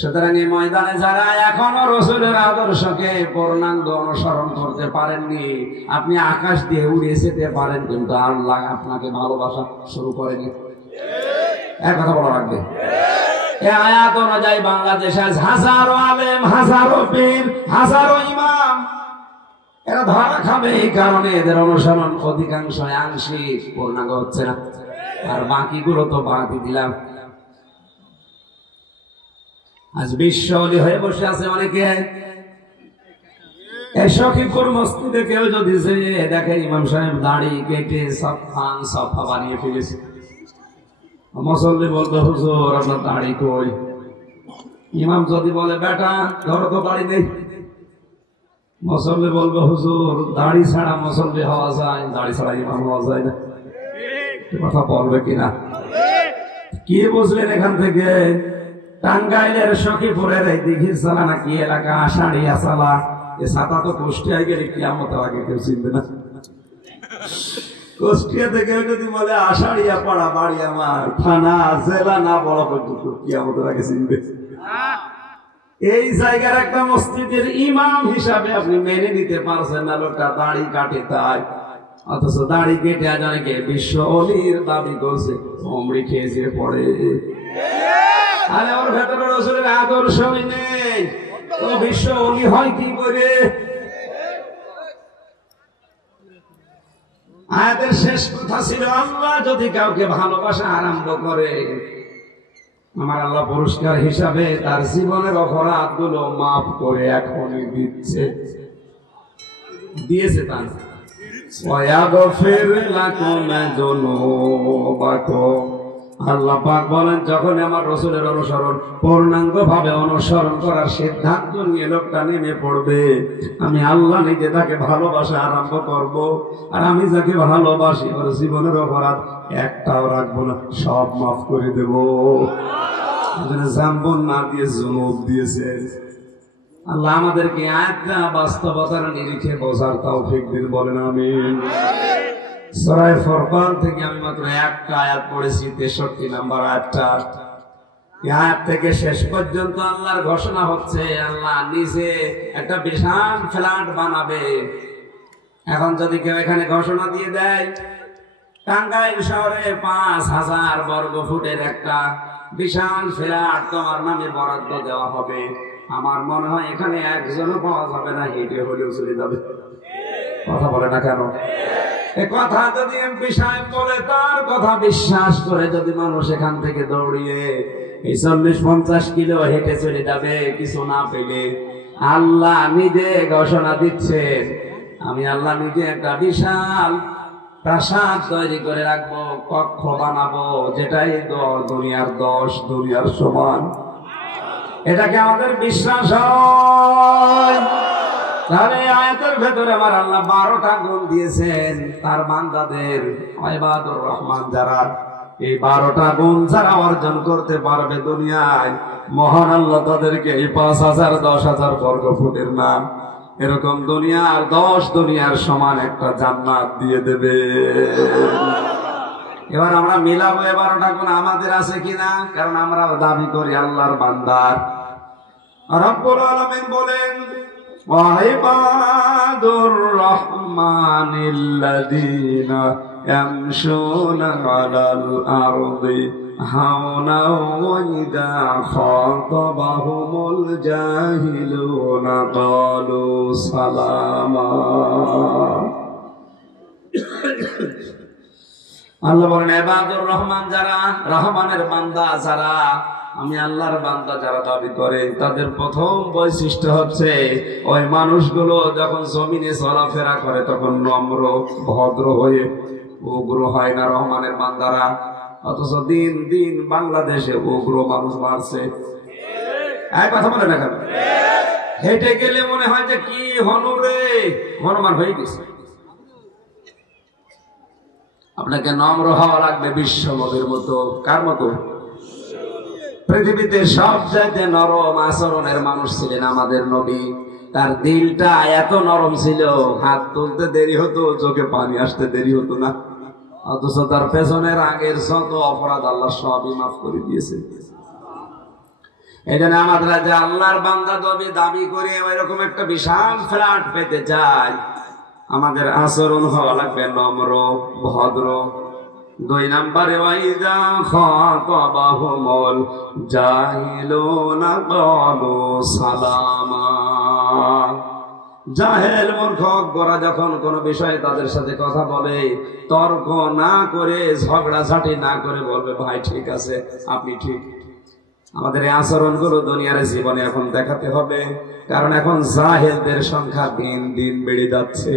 সুতরাং এই ময়দানে যারা এখনো রাসূলের আদর্শকে পূর্ণাঙ্গ অনুসরণ করতে পারেননি, আপনি আকাশ দিয়ে উড়ে যেতে পারেন, কিন্তু আল্লাহ আপনাকে ভালোবাসা শুরু করেনি। এক কথা বলা রাখবে। এই আয়াত অনুযায়ী বাংলাদেশে হাজারো আলেম, হাজারো পীর, হাজারো ইমাম এরা ধরা খাবে। এই কারণে এদের অনুসরণ অধিকাংশ আংশিক, পূর্ণাঙ্গ হচ্ছে না। আর বাকিগুলো তো বাকি দিলাম। আজ বিশ্ব অলি হয়ে বসে আছে অনেকে। সখীপুর মসজিদে কেউ যদি দেখে ইমাম সাহেব দাড়ি কেটে সফা বানিয়ে ফেলেছে, মুসল্লি বলবে হুজুর আপনার দাড়ি কই? ইমাম যদি বলে বেটা ধরো তো দাড়ি নেই, মুসল্লি বলবে হুজুর দাড়ি ছাড়া মুসল্লি হওয়া যায়, দাড়ি ছাড়া ইমাম হওয়া যায় না। কথা বলবে কিনা? কি বুঝলেন এখান থেকে? টাঙ্গাইলের সখীপুরের এই দিঘির চালা নাকি এলাকা আষাঢ়িয়া চালা, এ ছাতা তো কুষ্টিয়ায় গেলে কিয়ামতের আগে কেউ চিনবে না। কুষ্টিয়া থেকে যদি বলে আষাঢ়িয়া পাড়া বাড়ি আমার, থানা জেলা না বলা পর্যন্ত কিয়ামতের আগে চিনবে। এই জায়গার একটা মসজিদের ইমাম হিসাবে আপনি মেনে নিতে পারছেন না লোকটা দাড়ি কাটে তাই, অথচ দাড়ি কেটে আজ অনেকে বিশ্ব অলির দাবি করছে, অমরি খেয়েছে পড়ে। আরে ওর ভেতরে রাসূলের আদর্শই নেই, ও বিশ্ব অলি হয় কি করে? আয়াতের শেষ কথা ছিল আল্লাহ যদি কাউকে ভালোবাসা আরম্ভ করে, আমার আল্লাহ পুরস্কার হিসাবে তার জীবনের অপরাধগুলো মাফ করে এখনই দিয়েছে। তার আল্লাহ পাক বলেন, যখন আমার রাসূলের অনুসরণ পূর্ণাঙ্গ ভাবে অনুসরণ করার সিদ্ধান্ত নিয়ে লোকটা নেমে পড়বে, আমি আল্লাহ নিজে তাকে ভালোবাসা আরম্ভ করব। আর আমি যাকে ভালোবাসি ওর জীবনের অপরাধ একটাও রাখবো না, সব মাফ করে দেব। জাম্বন না দিয়ে জুনুব দিয়েছে। আল্লাহ আমাদেরকে আয়াতটা বাস্তবতার নিরিখে বোঝার তৌফিক দিন, বলেন আমিন। সূরা ফুরকান থেকে আমি মাত্র একটা আয়াত পড়েছি, 63 নম্বর আয়াতটা। এই আয়াত থেকে শেষ পর্যন্ত আল্লাহর ঘোষণা হচ্ছে আল্লাহ নিজে একটা বিশাল ফ্ল্যাট বানাবে। এখন যদি কেউ এখানে ঘোষণা দিয়ে দেয় টাঙ্গাইল শহরে 5000 বর্গ ফুটের একটা বিশাল ফ্ল্যাট তোমার নামে বরাদ্দ দেওয়া হবে, আমার মনে হয় এখানে একজনও পাওয়া যাবে না, হেঁটে হলেও চলে যাবে। কথা বলে না কেন? এ কথা যদি এমপি সাহেব বলে, তার কথা বিশ্বাস করে যদি মানুষ এখান থেকে দৌড়িয়ে এই 40-50 কিলো হেঁটে চলে যাবে কিছু না পেলে, আল্লাহ নিজে ঘোষণা দিচ্ছেন আমি আল্লাহ নিজে একটা বিশাল প্রাসাদ তৈরি করে রাখবো, কক্ষ বানাবো, যেটাই দুনিয়ার 10 দুনিয়ার সমান। এটাকে আমাদের বিশ্বাস হয়। তাহলে আয়াতের ভেতরে আমার আল্লাহ 12টা গুণ দিয়েছেন তার বান্দাদের, ইবাদুর রহমান যারা, এই 12টা গুণ যারা অর্জন করতে পারবে দুনিয়ায়, মহান আল্লাহ তাদেরকে এই 5000 10,000 বর্গ ফুটের নাম এরকম দুনিয়ার 10 দুনিয়ার সমান একটা জান্নাত দিয়ে দেবে। এবার আমরা মিলাবো 12টা গুণ আমাদের আছে কিনা, কারণ আমরা দাবি করি আল্লাহর বান্দার। রব্বুল আলামিন বলেন, ওয়াইবাদুর রহমানিল্লাযীনা ইয়ামশুনা আলাল আরদি হাওনা ওয়া ইযা খাতাবাহুমুল জাহিলুনা ক্বালু সালামা। আল্লাহ বলেন ইবাদুর রহমান যারা, রহমানের বান্দা যারা, আমি আল্লাহর বান্দা যারা দাবি করে, তাদের প্রথম বৈশিষ্ট্য হচ্ছে ওই মানুষগুলো যখন জমিনে চলাফেরা করে তখন নম্র ভদ্র হয়ে, উগ্র হয় না রহমানের বান্দারা। অথচ দিন দিন বাংলাদেশে উগ্র মানুষ বাড়ছে। এক কথা বলে না কেন? হেঁটে গেলে মনে হয় যে কি হলো রে, হনুমান হয়ে গেছে। আপনাকে নম্র হওয়া লাগবে বিশ্ব নবীর মতো। কার মতো? পৃথিবীতে সব চাইতে নরম আচরণের মানুষ ছিলেন আমাদের নবী। তার দিলটা এত নরম ছিল, হাত তুলতে দেরি হতো, চোখে পানি আসতে দেরি হতো না। অথচ তার পেছনের আগের যত অপরাধ আল্লাহ সবই মাফ করে দিয়েছে। এই জন্য আমাদের যে আল্লাহর বান্দা দাবি করে ওই রকম একটা বিশাল ফ্ল্যাট পেতে চাই, আমাদের আচরণ হওয়া লাগবে নম্র ভদ্র। 2 নম্বরে ওয়াইদা খাতাবাহুমুল জাহিলুনা ক্বালু সালামা। জাহেল মূর্খ গোরা যখন কোন বিষয়ে তাদের সাথে কথা বলে, তর্ক না করে, ঝগড়াঝাটি না করে বলবে ভাই ঠিক আছে, আপনি ঠিক। আমাদের এই আচরণগুলো দুনিয়ার জীবনে এখন দেখাতে হবে, কারণ এখন জাহেলদের সংখ্যা দিন দিন বেড়ে যাচ্ছে।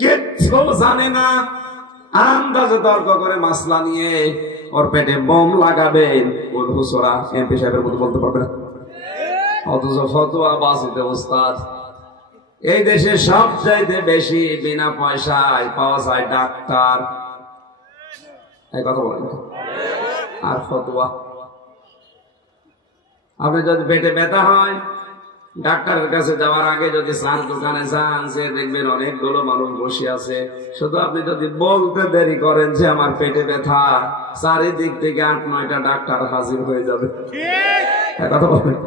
কিচ্ছু জানে না, আন্দাজে তর্ক করে মাসলা নিয়ে ওর পেটে বোম লাগাবেন, ওর হুসরা এমপি সাহেবের মতো বলতে পারবে না। অথচ ফতোয়া বাসিতে ওস্তাদ। এই দেশে সবচাইতে বেশি বিনা পয়সায় পাওয়া যায় ডাক্তার, এই কথা বলেন, আর ফতোয়া। আপনি যদি পেটে ব্যথা হয়, ডাক্তারের কাছে যাওয়ার আগে যদি চার দোকানে যান, সে দেখবেন অনেকগুলো মানুষ বসে আছে। শুধু আপনি যদি বলতে দেরি করেন যে আমার পেটে ব্যথা, চারিদিক থেকে 8-9টা ডাক্তার হাজির হয়ে যাবে। কথা বলেন।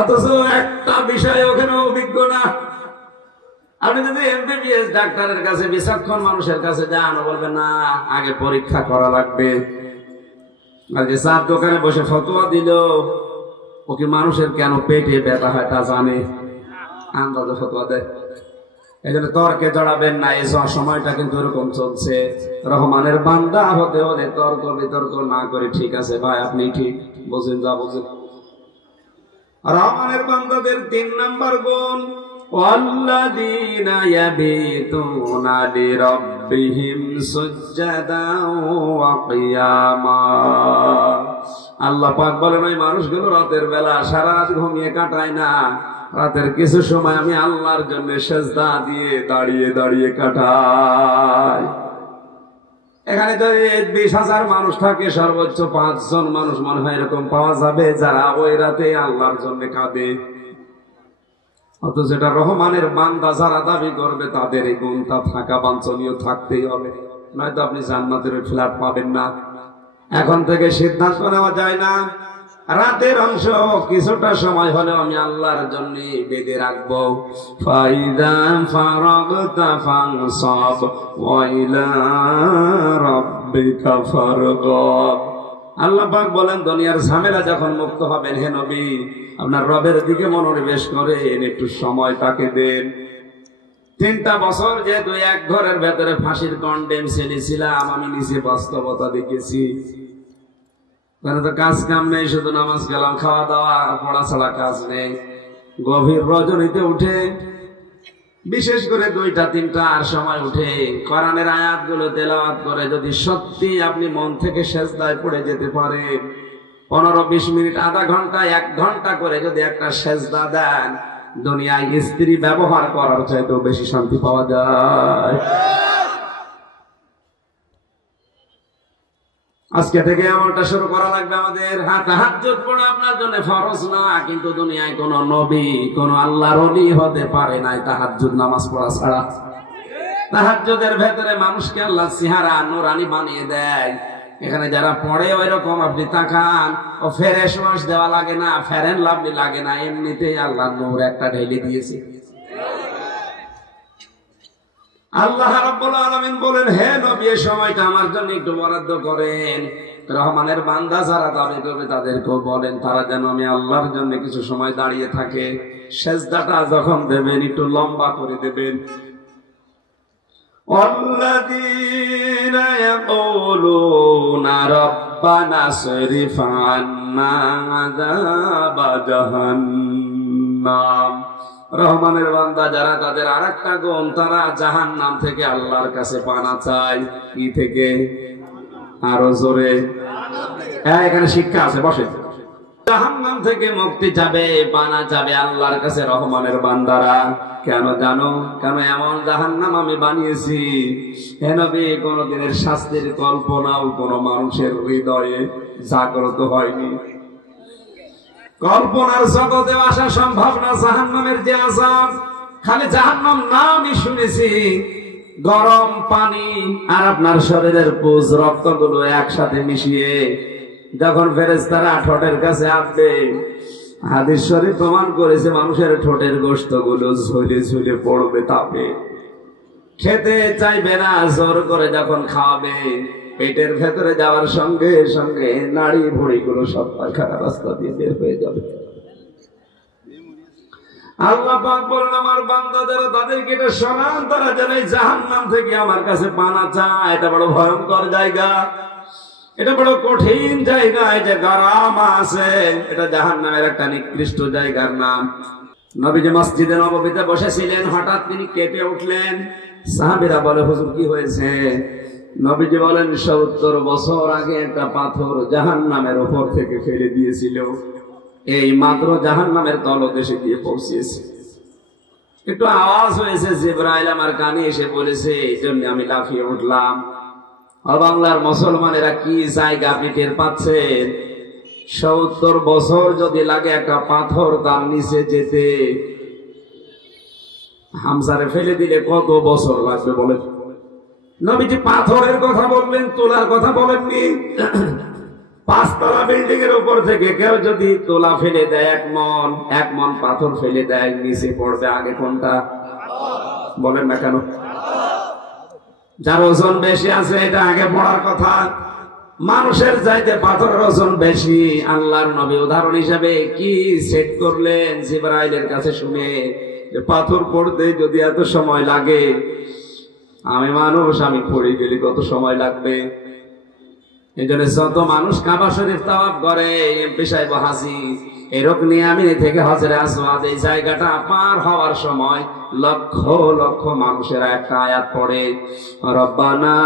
অথচ একটা বিষয় ওখানে অভিজ্ঞ না। আপনি যদি এমবিবিএস ডাক্তারের কাছে, বিচক্ষণ মানুষের কাছে যান, বলবেন না আগে পরীক্ষা করা লাগবে। আর যে চার দোকানে বসে ফতোয়া দিল, ওকে মানুষের কেন পেটে ব্যথা হয় তা জানে, আন্দাজে ফতোয়া দেয়। এই জন্য তর্কে জড়াবেন না। এই সময়টা কিন্তু এরকম চলছে। রহমানের বান্দা হতে হলে তর্ক বিতর্ক না করে ঠিক আছে ভাই আপনি ঠিক বোঝেন, যা বোঝেন। রহমানের বান্দাদের 3 নম্বর গুণ, ওয়াল্লাযীনা ইয়াবিতুনা লিরাব্বিহিম সুজদাও ওয়া কিয়ামা। আল্লাহ পাক বলেন ওই মানুষগুলো রাতের বেলা সারা রাত ঘুমিয়ে কাটায় না, রাতের কিছু সময় আমি আল্লাহর জন্য সেজদা দিয়ে দাঁড়িয়ে দাঁড়িয়ে কাটাই। এখানে যদি 20,000 মানুষ থাকে, সর্বোচ্চ 5 জন মানুষ মনে হয় এরকম পাওয়া যাবে যারা ওই রাতে আল্লাহর জন্য কাঁদে। অথচ এটা রহমানের বান্দা যারা দাবি করবে, তাদের এই গুণটা থাকা বাঞ্ছনীয়, থাকতেই হবে, নয়তো আপনি জান্নাতের ফ্ল্যাট পাবেন না। এখন থেকে সিদ্ধান্ত নেওয়া যায় না, রাতের অংশ কিছুটা সময় হলেও আমি আল্লাহর জন্য বেঁধে রাখবো। ফাইদা ফারাগতা ফানসাব ওয়া ইলা রাব্বিকা ফারগাব। আল্লাহ পাক বলেন দুনিয়ার ঝামেলা যখন মুক্ত হবেন, হে নবী আপনার রবের দিকে মনোনিবেশ করেন, একটু সময় তাকে দেন। 3টা বছর যেহেতু এক ঘরের ভেতরে ফাঁসির কন্ডেম ছিলাম, আমি নিজে বাস্তবতা দেখেছি। তো কাজ কাম নেই, শুধু নামাজ কালাম, খাওয়া দাওয়া, পড়া ছাড়া কাজ নেই। গভীর রজনীতে উঠে, বিশেষ করে 2টা-3টার সময় উঠে কোরআনের আয়াতগুলো তেলাওয়াত করে যদি সত্যি আপনি মন থেকে সেজদায় পড়ে যেতে পারেন, 15-20 মিনিট, আধা ঘন্টা, 1 ঘন্টা করে যদি একটা সেজদা দেন, দুনিয়ায় স্ত্রী ব্যবহার করার চাইতেও বেশি শান্তি পাওয়া যায়। আজকে থেকে আমলটা শুরু করা লাগবে আমাদের। হ্যাঁ, তাহাজ্জুদ পড়া আপনার জন্য ফরজ না, কিন্তু দুনিয়ায় কোন নবী, কোন আল্লাহর ওলি হতে পারে নাই তাহাজ্জুদ নামাজ পড়া ছাড়া। তাহাজ্জুদের ভেতরে মানুষকে আল্লাহ চেহারা নূরানি বানিয়ে দেয়। এখানে যারা পড়ে ওই রকম আপনি তাকান, ও ফ্রেশ ওয়াশ দেওয়া লাগে না, ফেরেন লাভলি লাগে না, এমনিতেই আল্লাহ নূর একটা ঢেলে দিয়েছে। আল্লাহ রাব্বুল আলামিন বলেন, হে নবী এই সময়টা আমার জন্য একটু বরাদ্দ করেন। রহমানের বান্দা যারা দাবি করবে তাদেরকেও বলেন তারা যেন আমি আল্লাহর জন্য কিছু সময় দাঁড়িয়ে থাকে। সেজদাটা যখন দেবেন একটু লম্বা করে দেবেন। الذين يقولون ربنا اصرف عنا عذاب جهنم রহমানের বান্দা যারা তাদের আরেকটা গুণ, তারা জাহান্নাম থেকে আল্লাহর কাছে পানা চায়। কি থেকে? আরো জোরে। হ্যাঁ, এখানে শিক্ষা আছে, বসে। জাহান্নাম থেকে মুক্তি যাবে, পানা যাবে আল্লাহর কাছে রহমানের বান্দারা। কেন জানো? কেন এমন জাহান্নাম আমি বানিয়েছি, হে নবী, কোনদিনের শাস্তির কল্পনাও কোন মানুষের হৃদয়ে জাগ্রত হয়নি। কল্পনার জগতে আসা সম্ভব না জাহান্নামের যে আযাব। খালি জাহান্নাম নামই শুনেছি, গরম পানি আর আপনার শরীরের পুজ রক্তগুলো একসাথে মিশিয়ে যখন ফেরেশতারা ঠোঁটের কাছে আসবে, হাদিস শরীফ প্রমাণ করেছে মানুষের ঠোঁটের গোশতগুলো ঝুলে ঝুলে পড়বে তাপে, খেতে চাইবে না। জোর করে যখন খাওয়াবে, পেটের ভেতরে যাওয়ার সঙ্গে সঙ্গে নাড়ি ভুঁড়িগুলো সব পায়খানা রাস্তা দিয়ে বের হয়ে যাবে। আল্লাহ পাক বলেন, আমার বান্দাদের তাদেরকে এটা শোনান, তারা যেন জাহান্নাম থেকে আমার কাছে পানা চায়। এটা বড় ভয়ঙ্কর জায়গা, এটা বড় কঠিন জায়গা, যে গরম আছে, এটা জাহান্নামের একটা নিকৃষ্ট জায়গার নাম। নবীজি মসজিদে নববীতে বসেছিলেন, হঠাৎ তিনি কেঁপে উঠলেন। সাহাবীরা বলে, হুজুর কি হয়েছে? নবীজি বলেন, 70 বছর আগে একটা পাথর জাহান্নামের উপর থেকে ফেলে দিয়েছিল, এই মাত্র জাহান্নামের তলদেশে গিয়ে পৌঁছেছে। একটু আওয়াজ হয়েছে, জিবরাইল আমার কানে এসে বলেছে, এই জন্য আমি লাফিয়ে উঠলাম। বাংলার মুসলমানেরা কি জায়গা আপনি টের পাচ্ছেন? 70 বছর যদি লাগে একটা পাথর তার নিচে যেতে, হামজারে ফেলে দিলে কত বছর লাগবে বলেন? নবীজি পাথরের কথা বললেন, তোলার কথা বলেননি। 5 তলা বিল্ডিং এর উপর থেকে কেউ যদি তোলা ফেলে দেয়, এক মন পাথর ফেলে দেয়, নিচে পড়বে আগে কোনটা? বলেন না কেন? যার ওজন বেশি আছে এটা আগে পড়ার কথা। মানুষের চাইতে পাথরের ওজন বেশি। আল্লাহর নবী উদাহরণ হিসাবে কি সেট করলেন জিবরাইলের কাছে শুনে, যে পাথর পড়তে যদি এত সময় লাগে, আমি মানুষ, আমি পড়ে গেলে কত সময় লাগবে? এই জন্য যত মানুষ কাবা শরীফ তাওয়াফ করে, এমপি সাহেব হাজি, এই রুকনে আমিনি থেকে হজরে আসওয়াদ, এই জায়গাটা পার হওয়ার সময় লক্ষ লক্ষ মানুষের একটা আয়াত পড়ে, রব্বানা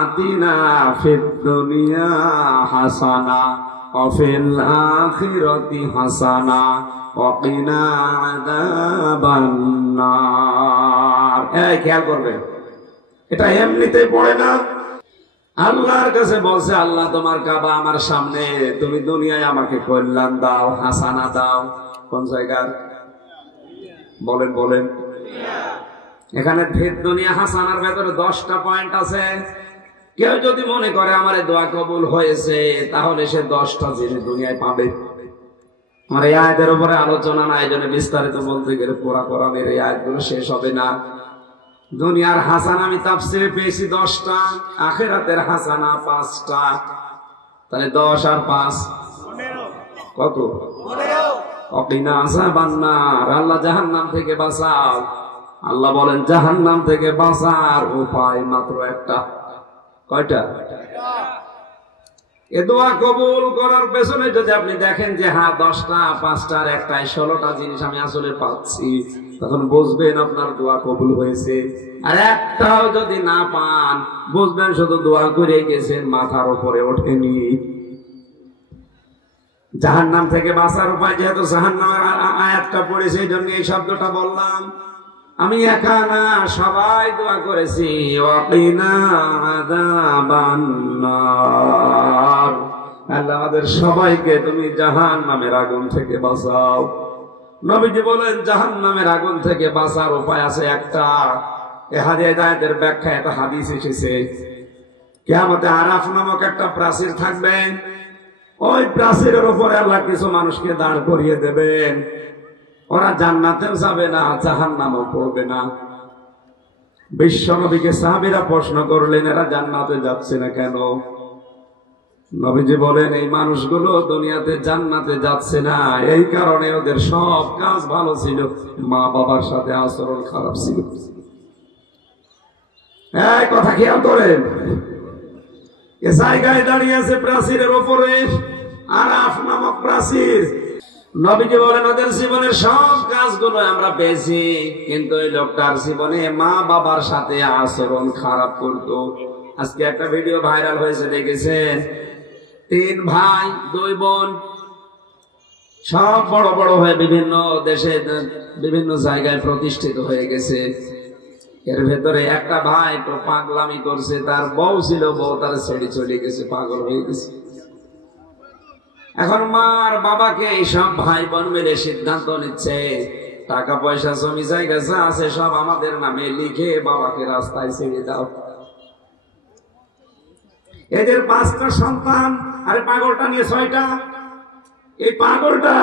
আতিনা ফিদ দুনিয়া হাসানা ওয়া ফিল আখিরাতি হাসানা ওয়া কিনা আযাবান নার। এই খেয়াল করবেন, এটা এমনিতেই পড়ে না। আল্লাহর কাছে বলছে, আল্লাহ তোমার কাবা আমার সামনে, তুমি দুনিয়ায় আমাকে কল্যাণ দাও, হাসানা দাও। কোন জায়গার? বলেন বলেন। এখানে ভেদ দুনিয়া হাসানার ভেতরে 10টা পয়েন্ট আছে। কেউ যদি মনে করে আমার দোয়া কবুল হয়েছে, তাহলে সে 10টা জিনিস দুনিয়ায় পাবে। আমার এই আয়াতের উপরে আলোচনা না, এই জন্য বিস্তারিত বলতে গেলে পুরা কোরআনের এই আয়াতগুলো শেষ হবে না। দুনিয়ার হাসানা আমি তাফসিরে পেয়েছি 10টা, আখিরাতের হাসানা 5টা। তাহলে 10 আর 5 কত? 15। অকিনা আযাবান নার, আল্লাহ জাহান্নাম থেকে বাঁচাও। আল্লাহ বলেন জাহান্নাম থেকে বাঁচার উপায় মাত্র একটা। কয়টা? এ দোয়া কবুল করার পেছনে যদি আপনি দেখেন যে হ্যাঁ 10টা, 5টার একটাই 16টা জিনিস আমি আসলে পাচ্ছি, তখন বুঝবেন আপনার দোয়া কবুল হয়েছে। আর একটাও যদি না পান, বুঝবেন শুধু দোয়া করে গেছেন, মাথার উপরে ওঠেনি। জাহান্নাম থেকে বাঁচার উপায়, যেহেতু জাহান্নামের আয়াতটা পড়েছে, এই জন্য এই শব্দটা বললাম। আমি একা না, সবাই দোয়া করেছি, ওয়াকিনা আযাবান নার, আল্লাহ আমাদের সবাইকে তুমি জাহান্নামের আগুন থেকে বাঁচাও। নবীজি বলেন জাহান্নামের আগুন থেকে বাঁচার উপায় আছে একটা। এই হাদিসের ব্যাখ্যা, একটা হাদিস এসেছে, কিয়ামতে আরাফ নামক একটা প্রাচীর থাকবে। ওই প্রাচীরের উপরে আল্লাহ কিছু মানুষকে দাঁড় করিয়ে দেবেন। ওরা জান্নাতেও যাবে না, জাহান্নামও পড়বে না। বিশ্ব নবীকে সাহাবীরা প্রশ্ন করলেন, এরা জান্নাতে যাচ্ছে না কেন? নবীজি বলেন, এই মানুষগুলো দুনিয়াতে জান্নাতে যাচ্ছে না এই কারণে ওদের সব কাজ ভালো ছিল, মা বাবার সাথে আচরণ খারাপ ছিল। এই কথা খেয়াল করেন, এ জায়গায় দাঁড়িয়ে আছে প্রাচীরের ওপরে আরাফ নামক প্রাচীর। নবীজি বলেন ওদের জীবনের সব কাজগুলো আমরা পেয়েছি, কিন্তু এই লোকটার জীবনে মা বাবার সাথে আচরণ খারাপ করতো। আজকে একটা ভিডিও ভাইরাল হয়েছে, দেখেছেন? 3 ভাই 2 বোন, সব বড় বড় হয়ে বিভিন্ন দেশে বিভিন্ন জায়গায় প্রতিষ্ঠিত হয়ে গেছে। এর ভেতরে একটা ভাই তো পাগলামি করছে, তার বউ ছিল, বউ তার ছেড়ে চলে গেছে, পাগল হয়ে গেছে। এখন মার বাবাকে সব ভাই বোন মিলে সিদ্ধান্ত নিচ্ছে, টাকা পয়সা জমি জায়গা যা আছে সব আমাদের নামে লিখে বাবাকে রাস্তায় ছেড়ে দাও। এদের 5টা সন্তান, আরে পাগলটা নিয়ে 6টা। এই পাগলটা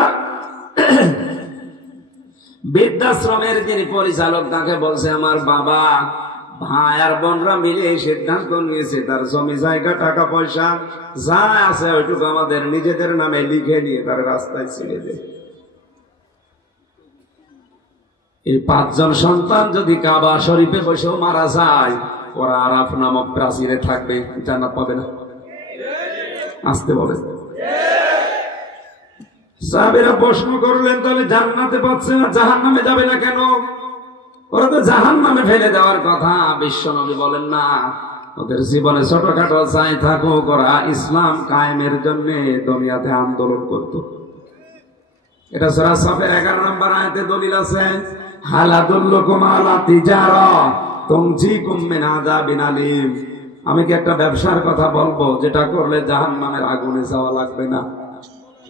বৃদ্ধাশ্রমের যিনি পরিচালক তাকে বলছে, আমার বাবা ভাই আর বোনরা মিলে সিদ্ধান্ত নিয়েছে তার জমি জায়গা টাকা পয়সা যা আছে ওইটুকু আমাদের নিজেদের নামে লিখে নিয়ে তার রাস্তায় ছেড়ে দেয়। এই 5 জন সন্তান যদি কাবা শরীফে বসেও মারা যায়, ওরা আরাফ নামক প্রাচীরে থাকবে, জান্নাত পাবে না। আসতে বলে সাহাবীরা প্রশ্ন করলেন, তাহলে জান্নাতে পাচ্ছে না, জাহান্নামে যাবে না কেন? ওরা তো জাহান্নামে ফেলে দেওয়ার কথা। বিশ্বনবী বলেন না, ওদের জীবনে ছোটখাটো চাই থাকুক, ওরা ইসলাম কায়েমের জন্য দুনিয়াতে আন্দোলন করত। এটা সূরা সাফের 11 নম্বর আয়াতে দলিল আছে, হাল আদুল্লুকুম আলা তিজারা তুনজিকুম মিন আযাবিন আলীম। আমি কি একটা ব্যবসার কথা বলবো যেটা করলে জাহান্নামের আগুনে যাওয়া লাগবে না?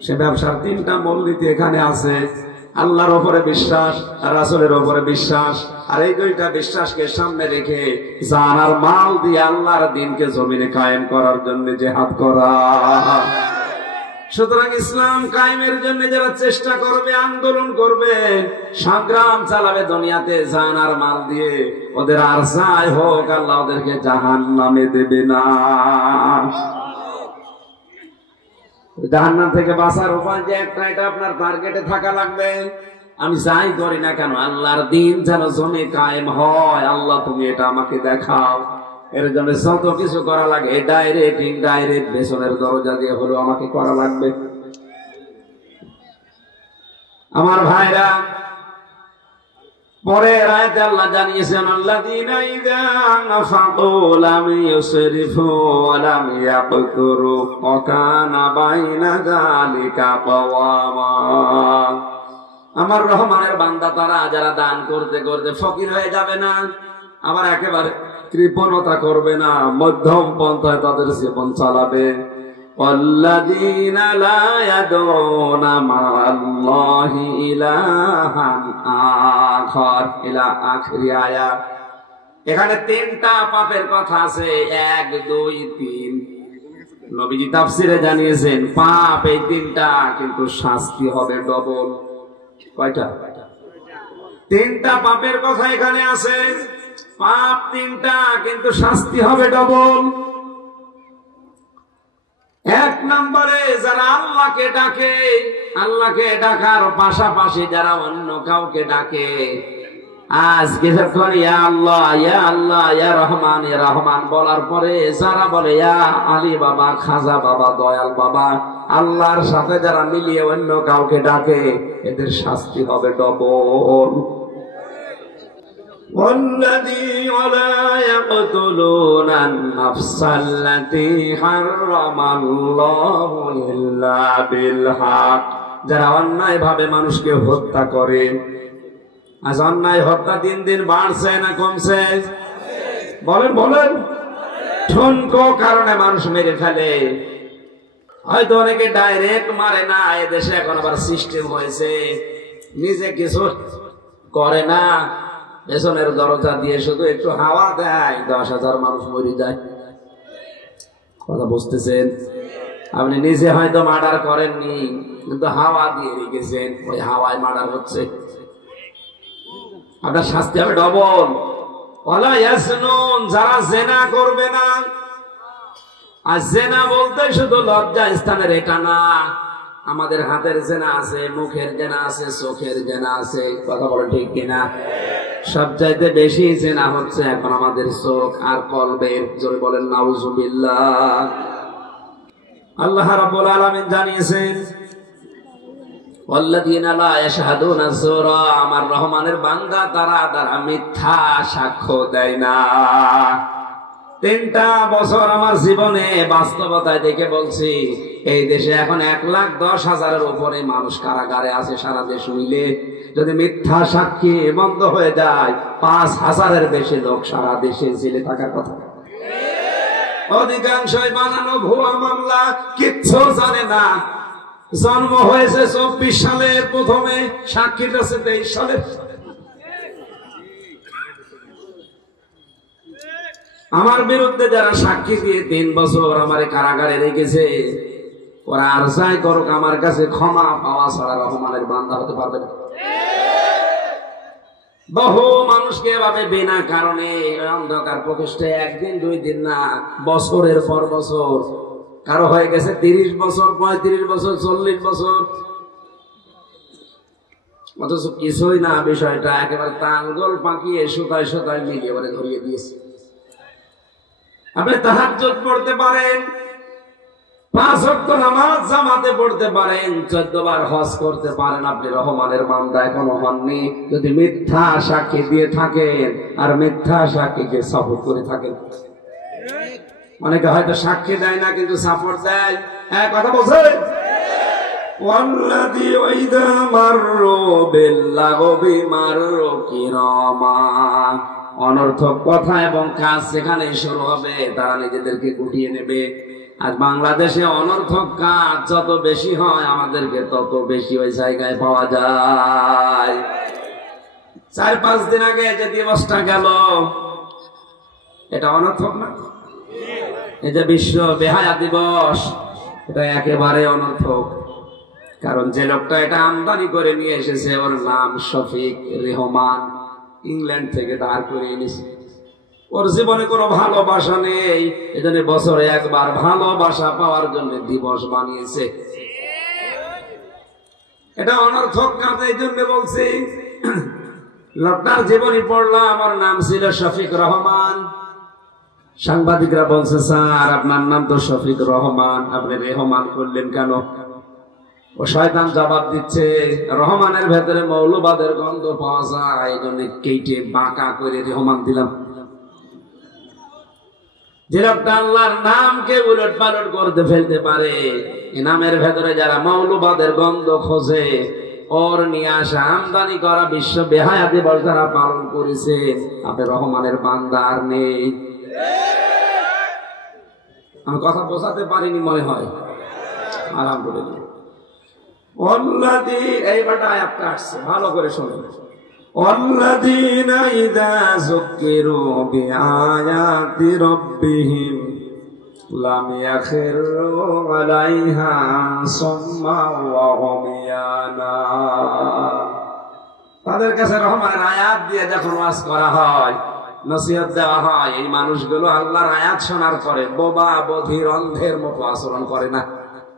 সে ব্যবসার 3টা মূলনীতি এখানে আছে, আল্লাহর উপরে বিশ্বাস, রাসূলের উপরে বিশ্বাস, আর এই 2টা বিশ্বাসকে সামনে রেখে জান আর মাল দিয়ে আল্লাহর দ্বীনকে জমিনে কায়েম করার জন্য জিহাদ করা। সুতরাং ইসলাম কায়েমের জন্য যারা চেষ্টা করবে, আন্দোলন করবে, সংগ্রাম চালাবে দুনিয়াতে জান আর মাল দিয়ে, ওদের আর যাই হোক আল্লাহ ওদেরকে জাহান্নামে দেবে না। জাহান্নাম থেকে বাঁচার উপায় যে একটা, এটা আপনার টার্গেটে থাকা লাগবে। আমি যাই করি না কেন আল্লাহর দ্বীন যেন জমি কায়েম হয়, আল্লাহ তুমি এটা আমাকে দেখাও। এর জন্য যত কিছু করা লাগে ডাইরেক্ট ইনডাইরেক্ট পেছনের দরজা দিয়ে হলো আমাকে করা লাগবে। আমার ভাইরা, পরে আয়াতে আল্লাহ জানিয়েছেন, আল্লাযীনা ইযা আনফাকু লাম ইউসরিফু ওয়া লাম ইয়াকতুরু ওয়া কানা বাইনা যালিকা কাওয়ামা। আমার রহমানের বান্দা তারা যারা দান করতে করতে ফকির হয়ে যাবে না, আবার একেবারে কৃপণতা করবে না, মধ্যম পন্থায় তাদের জীবন চালাবে। ওয়াল্লাযীনা লা ইয়াদউনা মা'আল্লাহি ইলাহান আখার, ইলা আখির আয়াত। এখানে 3টা পাপের কথা আছে, 1 2 3। নবীজি তাফসিরে জানিয়েছেন পাপ এই 3টা, কিন্তু শাস্তি হবে ডবল। কয়টা? 3টা পাপের কথা এখানে আছে, পাপ 3টা, কিন্তু শাস্তি হবে ডবল। 1 নম্বরে যারা আল্লাহকে ডাকে, আল্লাহকে ডাকার পাশাপাশি যারা অন্য কাউকে ডাকে, আজকে যখন ইয়া আল্লাহ ইয়া আল্লাহ ইয়া রহমান ইয়া রহমান বলার পরে যারা বলে ইয়া আলী বাবা, খাজা বাবা, দয়াল বাবা, আল্লাহর সাথে যারা মিলিয়ে অন্য কাউকে ডাকে, এদের শাস্তি হবে ডবল। والذين لا يقتلون النفس التي حرم الله إلا بالحق, যারা অন্যায় ভাবে মানুষকে হত্যা করে। আজ অন্যায় হত্যা দিন দিন বাড়ছে না কমছে? বলেন বলেন। ঠুনকো কারণে মানুষ মেরে ফেলে, হয়তো অনেকে ডাইরেক্ট মারে না, এদেশে এখন আবার সিস্টেম হয়েছে নিজে কিছু করে না, পেছনের দরজা দিয়ে শুধু একটু হাওয়া দেয়, 10,000 মানুষ মরে যায়। কথা বুঝতেছেন? আপনি নিজে হয়তো মার্ডার করেননি, কিন্তু হাওয়া দিয়ে রেখেছেন, ওই হাওয়ায় মার্ডার হচ্ছে, আপনার শাস্তি হবে ডবল। ওয়ালা ইয়াসনুন, যারা জেনা করবে না। আর জেনা বলতে শুধু লজ্জা স্থানের এটা না, আমাদের হাতের জেনা আছে, মুখের জেনা আছে, চোখের জেনা আছে। কথা বলে ঠিক কিনা? সবচাইতে বেশি চেনা হচ্ছে এখন আমাদের চোখ আর কলবের। জোরে বলেন নাউজুবিল্লাহ। আল্লাহ রাব্বুল আলামিন জানিয়েছেন, ওয়াল্লাযীনা লা ইয়াশহাদুনা যুরা, আমার রহমানের বান্দা তারা মিথ্যা সাক্ষ্য দেয় না। 3টা বছর আমার জীবনে বাস্তবতায় দেখে বলছি, এই দেশে এখন 1,10,000-এর উপরে মানুষ কারাগারে আছে। সারা দেশ মিলে যদি মিথ্যা সাক্ষী বন্ধ হয়ে যায়, 5,000-এর বেশি লোক সারা দেশে জেলে থাকার কথা। অধিকাংশই বানানো ভুয়া মামলা, কিচ্ছু জানে না। জন্ম হয়েছে 24 সালের, প্রথমে সাক্ষী আছে 23 সালের। আমার বিরুদ্ধে যারা সাক্ষী দিয়ে 3 বছর আমার কারাগারে রেখেছে, ওরা আর যাই করুক, আমার কাছে ক্ষমা পাওয়া ছাড়া রহমানের বান্দা হতে পারবে না। বহু মানুষকে এভাবে বিনা কারণে অন্ধকার প্রকোষ্ঠে 1 দিন 2 দিন না, বছরের পর বছর, কারো হয়ে গেছে 30 বছর, 35 বছর, 40 বছর, অথচ কিছুই না। বিষয়টা একেবারে তালগোল পাকিয়ে সুতায় সুতায় মিলিয়ে এবারে ধরিয়ে দিয়েছে। আপনি তাহাজ্জুদ পড়তে পারেন, 5 ওয়াক্ত নামাজ জামাতে পড়তে পারেন, 14 বার হজ করতে পারেন, আপনি রহমানের বান্দা এখনো হননি যদি মিথ্যা সাক্ষী দিয়ে থাকেন আর মিথ্যা সাক্ষীকে সাপোর্ট করে থাকেন। অনেকে হয়তো সাক্ষী দেয় না কিন্তু সাপোর্ট দেয়। হ্যাঁ, কথা বলছে। ওয়াল্লাযী ওয়াইদা মাররু বিল্লাগবি মাররু কিরামা, অনর্থক কথা এবং কাজ যেখানে শুরু হবে তারা নিজেদেরকে গুটিয়ে নেবে। আজ বাংলাদেশে অনর্থক কাজ যত বেশি হয়, আমাদেরকে তত বেশি ওই জায়গায় পাওয়া যায়। 4-5 দিন আগে যে দিবসটা গেল, এটা অনর্থক না? এই যে বিশ্ব বেহায়া দিবস, এটা একেবারে অনর্থক। কারণ যে লোকটা এটা আমদানি করে নিয়ে এসেছে, ওর নাম শফিক রেহমান, ইংল্যান্ড থেকে ধার করে এনেছে। ওর জীবনে কোনো ভালোবাসা নেই, এজন্য বছরে একবার ভালোবাসা পাওয়ার জন্য দিবস বানিয়েছে। এটা অনর্থক কাজ, এই জন্য বলছি। লোকটার জীবনী পড়লাম, আমার নাম ছিল শফিক রহমান। সাংবাদিকরা বলছে, স্যার আপনার নাম তো শফিক রহমান, আপনি রেহমান করলেন কেন? ও শয়তান জবাব দিচ্ছে, রহমানের ভেতরে মৌলবাদের গন্ধ পাওয়া যায়, এই জন্য কেটে বাঁকা করে রহমান দিলাম। যে লোকটা আল্লাহর নামকে উলট পালট করতে ফেলতে পারে, এ নামের ভেতরে যারা মৌলবাদের গন্ধ খোঁজে, ওর নিয়ে আসা আমদানি করা বিশ্ব বেহায়া দিবস যারা পালন করেছে, আপনি রহমানের বান্দা আর নেই। আমি কথা বোঝাতে পারিনি মনে হয়। আলহামদুলিল্লাহ। ওয়াল্লাযী, এইবারটা আয়াতটা আসছে, ভালো করে শুনুন। ওয়াল্লাযীনা ইযা যুকিরু বিআয়াতি রাব্বিহিম লাম ইয়াখিরু আলাইহা সুম্মা ওয়া উমিয়ানা। তাদের কাছে রহমানের আয়াত দিয়ে যখন ওয়াজ করা হয়, নসিহত দেওয়া হয়, এই মানুষগুলো আল্লাহর আয়াত শোনার পরে বোবা বধির অন্ধের মতো আচরণ করে না।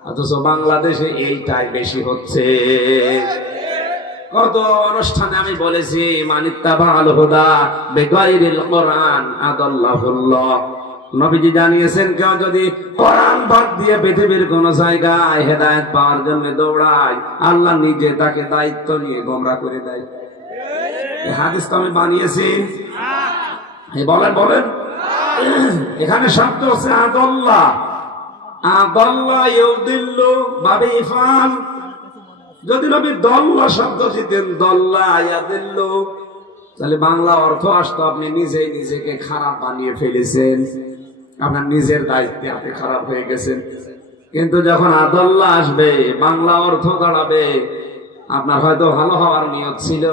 অথচ বাংলাদেশে এইটাই বেশি হচ্ছে। কত অনুষ্ঠানে আমি বলেছি, মানিত্তাবাল হুদা বিগাইরিল কোরআন আদাল্লাহুল্লাহ। নবীজি জানিয়েছেন, কেউ যদি কোরআন বাদ দিয়ে পৃথিবীর কোন জায়গায় হেদায়েত পাওয়ার জন্য দৌড়ায়, আল্লাহ নিজে তাকে দায়িত্ব নিয়ে গোমরাহ করে দেয়। এই হাদিস তো আমি বানিয়েছি। বলেন বলেন, এখানে শব্দ হচ্ছে আদাল্লাহ। আদাল্লাহ ইউদিল্লু বাবে ইফাল। যদি নবী দল্লা শব্দ দিতেন, দল্লা ইয়াদিল্লু, তাহলে বাংলা অর্থ আসতো আপনি নিজেই নিজেকে খারাপ বানিয়ে ফেলেছেন, আপনার নিজের দায়িত্বে আপনি খারাপ হয়ে গেছেন। কিন্তু যখন আদাল্লাহ আসবে, বাংলা অর্থ দাঁড়াবে আপনার হয়তো ভালো হওয়ার নিয়ত ছিল,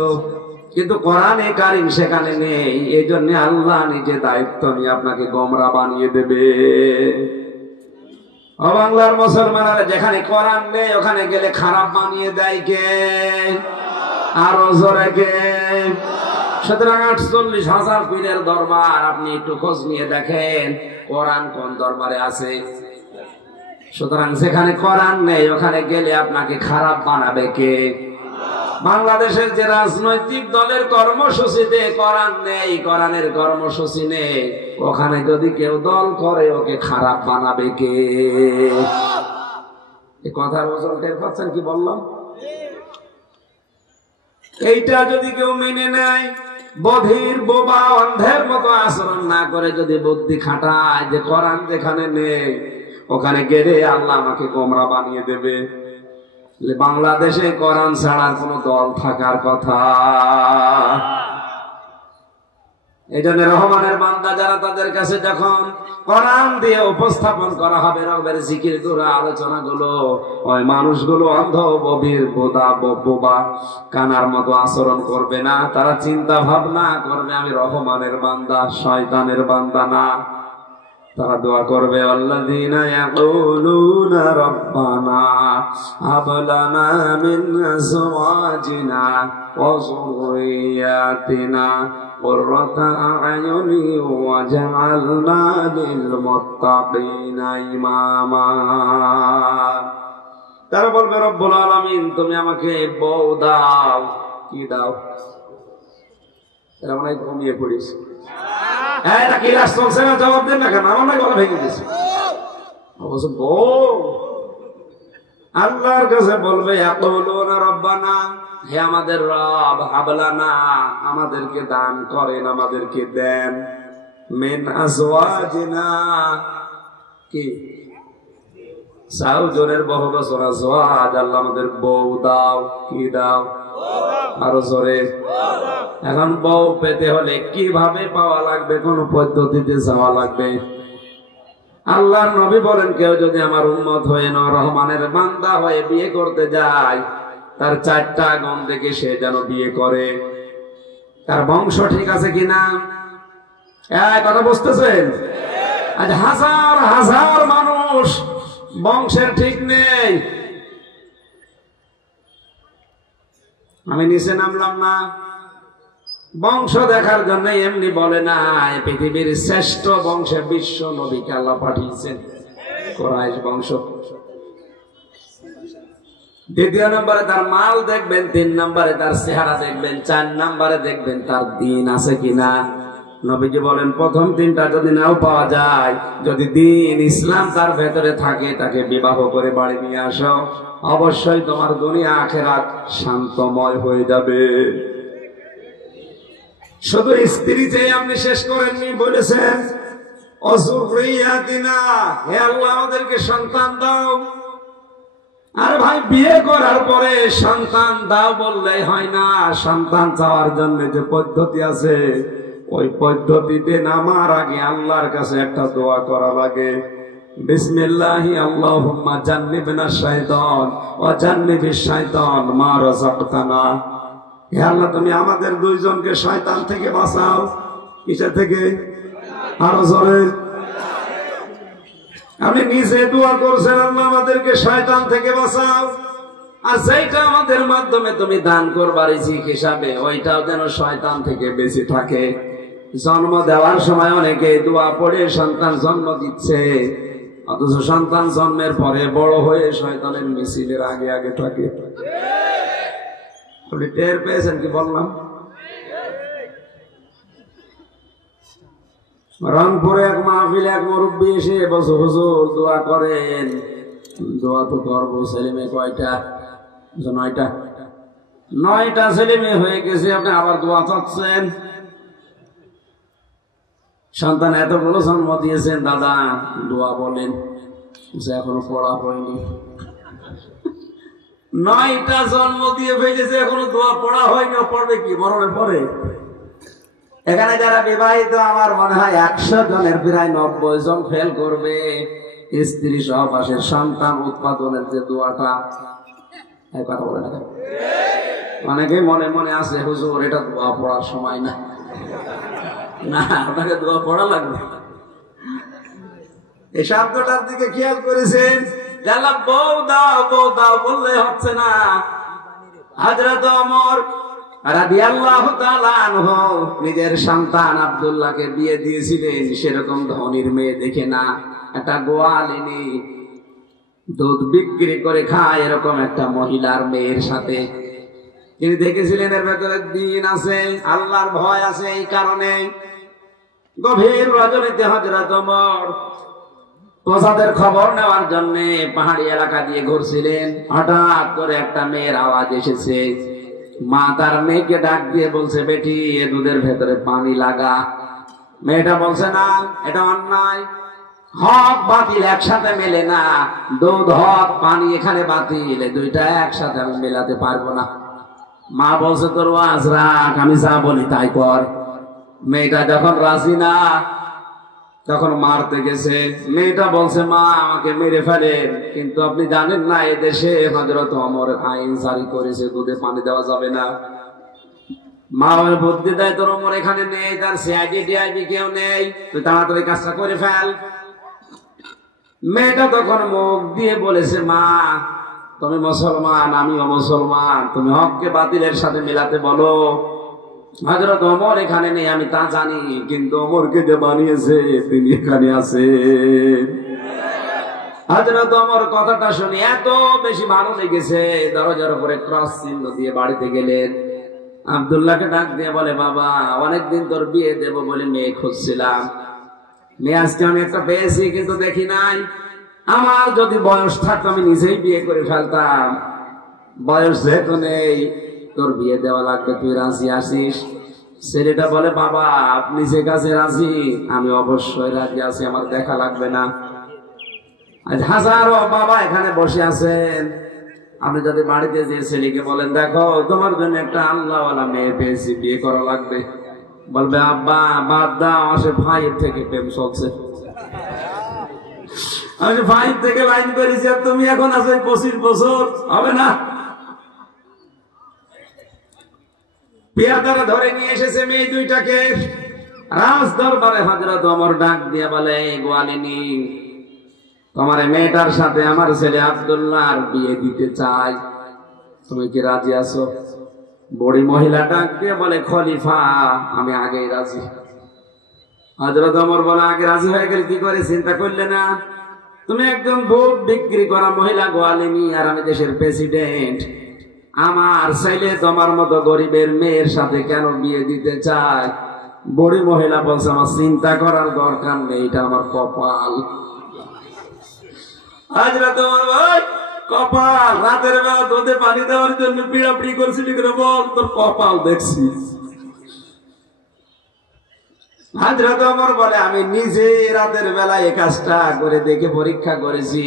কিন্তু কোরআনে কারীম সেখানে নেই। এই জন্য আল্লাহ নিজে দায়িত্ব নিয়ে আপনাকে গোমরাহ বানিয়ে দেবে। ও বাংলার মুসলমানেরা, যেখানে কোরআন নেই ওখানে গেলে খারাপ বানিয়ে দেয় কে? আরো জোরে কে? সুতরাং 48,000 পীরের দরবার, আপনি একটু খোঁজ নিয়ে দেখেন কোরআন কোন দরবারে আছে। সুতরাং যেখানে কোরআন নেই ওখানে গেলে আপনাকে খারাপ বানাবে কে? বাংলাদেশের যে রাজনৈতিক দলের কর্মসূচিতে কোরআন নেই, কোরআনের কর্মসূচি নেই, ওখানে যদি কেউ দল করে ওকে খারাপ বানাবে কে? এই কথার ওজন টের পাচ্ছেন কি বললাম? এইটা যদি কেউ মেনে নেয়, বধির বোবা অন্ধের মতো আচরণ না করে যদি বুদ্ধি খাটায় যে কোরআন যেখানে নেই ওখানে গেলে আল্লাহ আমাকে গোমরা বানিয়ে দেবে, বাংলাদেশে কোরআন ছাড়ার কোন দল থাকার কথা। এই জন্য রহমানের বান্দা যারা, তাদের কাছে যখন কোরআন দিয়ে উপস্থাপন করা হবে রবের জিকির করে আলোচনা গুলো, ওই মানুষগুলো অন্ধ বধির বোবা কানার মতো আচরণ করবে না। তারা চিন্তা ভাবনা করবে আমি রহমানের বান্দা, শয়তানের বান্দা না। তারা দোয়া করবে আল্লাযীনা ইয়াকুলুনা রাব্বানা হাব লানা মিন আজওয়াজিনা ওয়া যুররিয়াতিনা কুররাতা আ'য়ুনি ওয়াজআলনা লিল মুত্তাকিনা ইমামা। তারা বলবে রব্বুল আলামিন তুমি আমাকে বউ দাও। কি দাও? এরা মনে হয় ঘুমিয়ে পড়িস। জবাব দেন না কেন? আমার না গলা ভেঙে দিয়েছে। আল্লাহর কাছে বলবে রব্বানা, হে আমাদের রব, হাবলানা আমাদেরকে দান করেন, আমাদেরকে দেন, মিন আজওয়াজিনা কি সাউজনের বহু বছর আজওয়াজ, আল্লাহ আমাদের বউ দাও। কি দাও? আরো জোরে। এখন বউ পেতে হলে কিভাবে পাওয়া লাগবে? কোন পদ্ধতিতে যাওয়া লাগবে? আল্লাহর নবী বলেন কেউ যদি আমার উম্মত হয়ে রহমানের বান্দা হয়ে বিয়ে করতে যায়, তার 4টা গুণ দেখে সে যেন বিয়ে করে। তার বংশ ঠিক আছে কিনা? কথা বুঝতেছেন? আজ হাজার হাজার মানুষ বংশের ঠিক নেই। আমি নিচে নামলাম না বংশ দেখার জন্য, এমনি বলে না। পৃথিবীর শ্রেষ্ঠ বংশে বিশ্ব নবীকে আল্লাহ পাঠিয়েছেন, কুরাইশ বংশ। 2 নম্বরে তার মাল দেখবেন, 3 নম্বরে তার চেহারা দেখবেন, 4 নম্বরে দেখবেন তার দিন আছে কিনা। নবীজি বলেন প্রথম 3টা যদি নাও পাওয়া যায়, যদি দিন ইসলাম তার ভেতরে থাকে, তাকে বিবাহ করে বাড়ি নিয়ে আসো, অবশ্যই তোমার দুনিয়া আখিরাত শান্তময় হয়ে যাবে। শুধু স্ত্রী যে আপনি শেষ করেননি, বলেছেন অযুররিয়াতিনা, হে আল্লাহ আমাদেরকে সন্তান দাও। আর ভাই বিয়ে করার পরে সন্তান দাও বললেই হয় না, সন্তান চাওয়ার জন্য যে পদ্ধতি আছে ওই পদ্ধতিতে নামার আগে আল্লাহর কাছে একটা দোয়া করা লাগে। বিসমিল্লাহি আল্লাহুম্মা জান্নিবনা শাইতান ওয়া জান্নিবিশ শাইতান মা রাযাকতানা। হে আল্লাহ তুমি আমাদের 2 জনকে শয়তান থেকে বাঁচাও। কিসের থেকে? আরো জোরে। আপনি নিজে দোয়া করছেন আল্লাহ আমাদেরকে শয়তান থেকে বাঁচাও, আর যেটা আমাদের মাধ্যমে তুমি দান করবার রিজিক হিসাবে ওইটাও যেন শয়তান থেকে বেঁচে থাকে। জন্ম দেওয়ার সময় অনেকে দোয়া পড়ে সন্তান জন্ম দিচ্ছে, অথচ সন্তান জন্মের পরে বড় হয়ে শয়তানের মিছিলের আগে আগে থাকে। আপনি টের পেয়েছেন কি বললাম? রংপুরে এক মাহফিলে এক মুরব্বী এসে বসে হুজুর দোয়া করেন। দোয়া তো করবো, ছেলে মেয়ে কয়টা? 9টা। 9টা ছেলে মেয়ে হয়ে গেছে, আপনি আবার দোয়া চাচ্ছেন? সন্তান এতগুলো জন্ম দিয়েছেন দাদা, দোয়া বলেন। এখনো পড়া হয়নি। 9টা জন্ম দিয়ে ফেলেছে, এখনো দোয়া পড়া হয়নি। পড়বে কি মরণের পরে? এখানে যারা বিবাহিত আমার মনে হয় 100 জনের প্রায় 90 জন ফেল করবে। স্ত্রী সহ পাশের সন্তান উৎপাদনের যে দোয়াটা, কথা বলে না অনেকে মনে মনে আছে হুজুর এটা দোয়া পড়ার সময় না। না, আপনাকে দোয়া পড়া লাগবে। এই শব্দটার দিকে খেয়াল করেছেন? বউ দাও বউ দাও বললে হচ্ছে না। হযরত ওমর রাদিয়াল্লাহু তাআলা আনহু নিজের সন্তান আব্দুল্লাহকে বিয়ে দিয়েছিলেন সেরকম ধনীর মেয়ে দেখে না, একটা গোয়ালিনী দুধ বিক্রি করে খায় এরকম একটা মহিলার মেয়ের সাথে। তিনি দেখেছিলেন এর ভেতরে দিন আছে, আল্লাহর ভয় আছে। এই কারণে গভীর রজনীতে হযরত ওমর প্রজাদের খবর নেওয়ার জন্য পাহাড়ি এলাকা দিয়ে ঘুরছিলেন। হঠাৎ করে একটা মেয়ের আওয়াজ এসেছে। মা তার মেয়েকে ডাক দিয়ে বলছে, বেটি এ দুধের ভেতরে পানি লাগা। মেয়েটা বলছে, না, এটা অন্যায়। হক বাতিল একসাথে মেলে না। দুধ হক, পানি এখানে বাতিল, দুইটা একসাথে আমি মেলাতে পারবো না। মা বলছে, তোর ওয়াজ রাখ, আমি যা বলি তাই কর। মেয়েটা যখন রাজি না, তখন মারতে গেছে। মেয়েটা বলছে, মা আমাকে মেরে ফেলেন, কিন্তু আপনি জানেন না এদেশে হযরত ওমর আইন জারি করেছে দুধে পানি দেওয়া যাবে না। মা ওর বুদ্ধি দেয়, তোর ওমর এখানে নেই, তার সিআইডি ডিআইবি কেউ নেই, তুই তাড়াতাড়ি কাজটা করে ফেল। মেয়েটা তখন মুখ দিয়ে বলেছে, মা তুমি মুসলমান, আমিও মুসলমান, তুমি হককে বাতিলের সাথে মিলাতে বলো। হযরত ওমর এখানে নেই আমি তা জানি, কিন্তু ওমরকে যে বানিয়েছে তিনি এখানে আছে। হযরত ওমর কথাটা শুনে এত বেশি ভালো লেগেছে, দরজার উপরে ক্রস চিহ্ন দিয়ে বাড়িতে গেলেন। আব্দুল্লাহকে ডাক দিয়ে বলে, বাবা অনেকদিন তোর বিয়ে দেব বলে মেয়ে খুঁজছিলাম, মেয়ে আজকে আমি একটা পেয়েছি, কিন্তু দেখি নাই। আমার যদি বয়স থাকতো আমি নিজেই বিয়ে করে ফেলতাম, বয়স যেহেতু নেই, তোর বিয়ে দেওয়া লাগবে, তুই রাজি আছিস? ছেলেটা বলে, বাবা আপনি যে কাছে রাজি আমি অবশ্যই রাজি আছি, আমার দেখা লাগবে না। আজ হাজারো বাবা এখানে বসে আছেন, আপনি যদি বাড়িতে যে ছেলেকে বলেন, দেখো তোমার জন্য একটা আল্লাহওয়ালা মেয়ে পেয়েছি, বিয়ে করা লাগবে, বলবে, আব্বা বাদ দাও, আসে 5 থেকে প্রেম চলছে, আমি 5 থেকে লাইন করেছি, আর তুমি এখন আছো 25 বছর, হবে না। পেয়াদারা ধরে নিয়ে এসেছে মেয়ে দুইটাকে রাজ দরবারে। হযরত ওমর ডাক দিয়ে বলে, গোয়ালিনী তোমার মেয়েটার সাথে আমার ছেলে আব্দুল্লাহর বিয়ে দিতে চাই, তুমি কি রাজি আছো? বড়ি মহিলা ডাক দিয়ে বলে, খলিফা আমি আগেই রাজি। হযরত ওমর বলে, আগে রাজি হয়ে গেলে কি করে চিন্তা করলে না? তুমি একদম ভোট বিক্রি করা মহিলা গোয়ালিনী, আর আমি দেশের প্রেসিডেন্ট। আমার ছেলে তোমার মতো গরিবের মেয়ের সাথে কেন বিয়ে দিতে চায়? বড়ি মহিলা বলছে, আমার চিন্তা করার দরকার নেই, এটা আমার কপাল। হযরত ওমর ভাই কপাল, রাতের বেলা দুধে পানি দেওয়ার জন্য পিড়াপিড়ি করছিলি করে বল, তোর কপাল দেখছি। হযরত ওমর বলে, আমি নিজে রাতের বেলা এই কাজটা করে দেখে পরীক্ষা করেছি,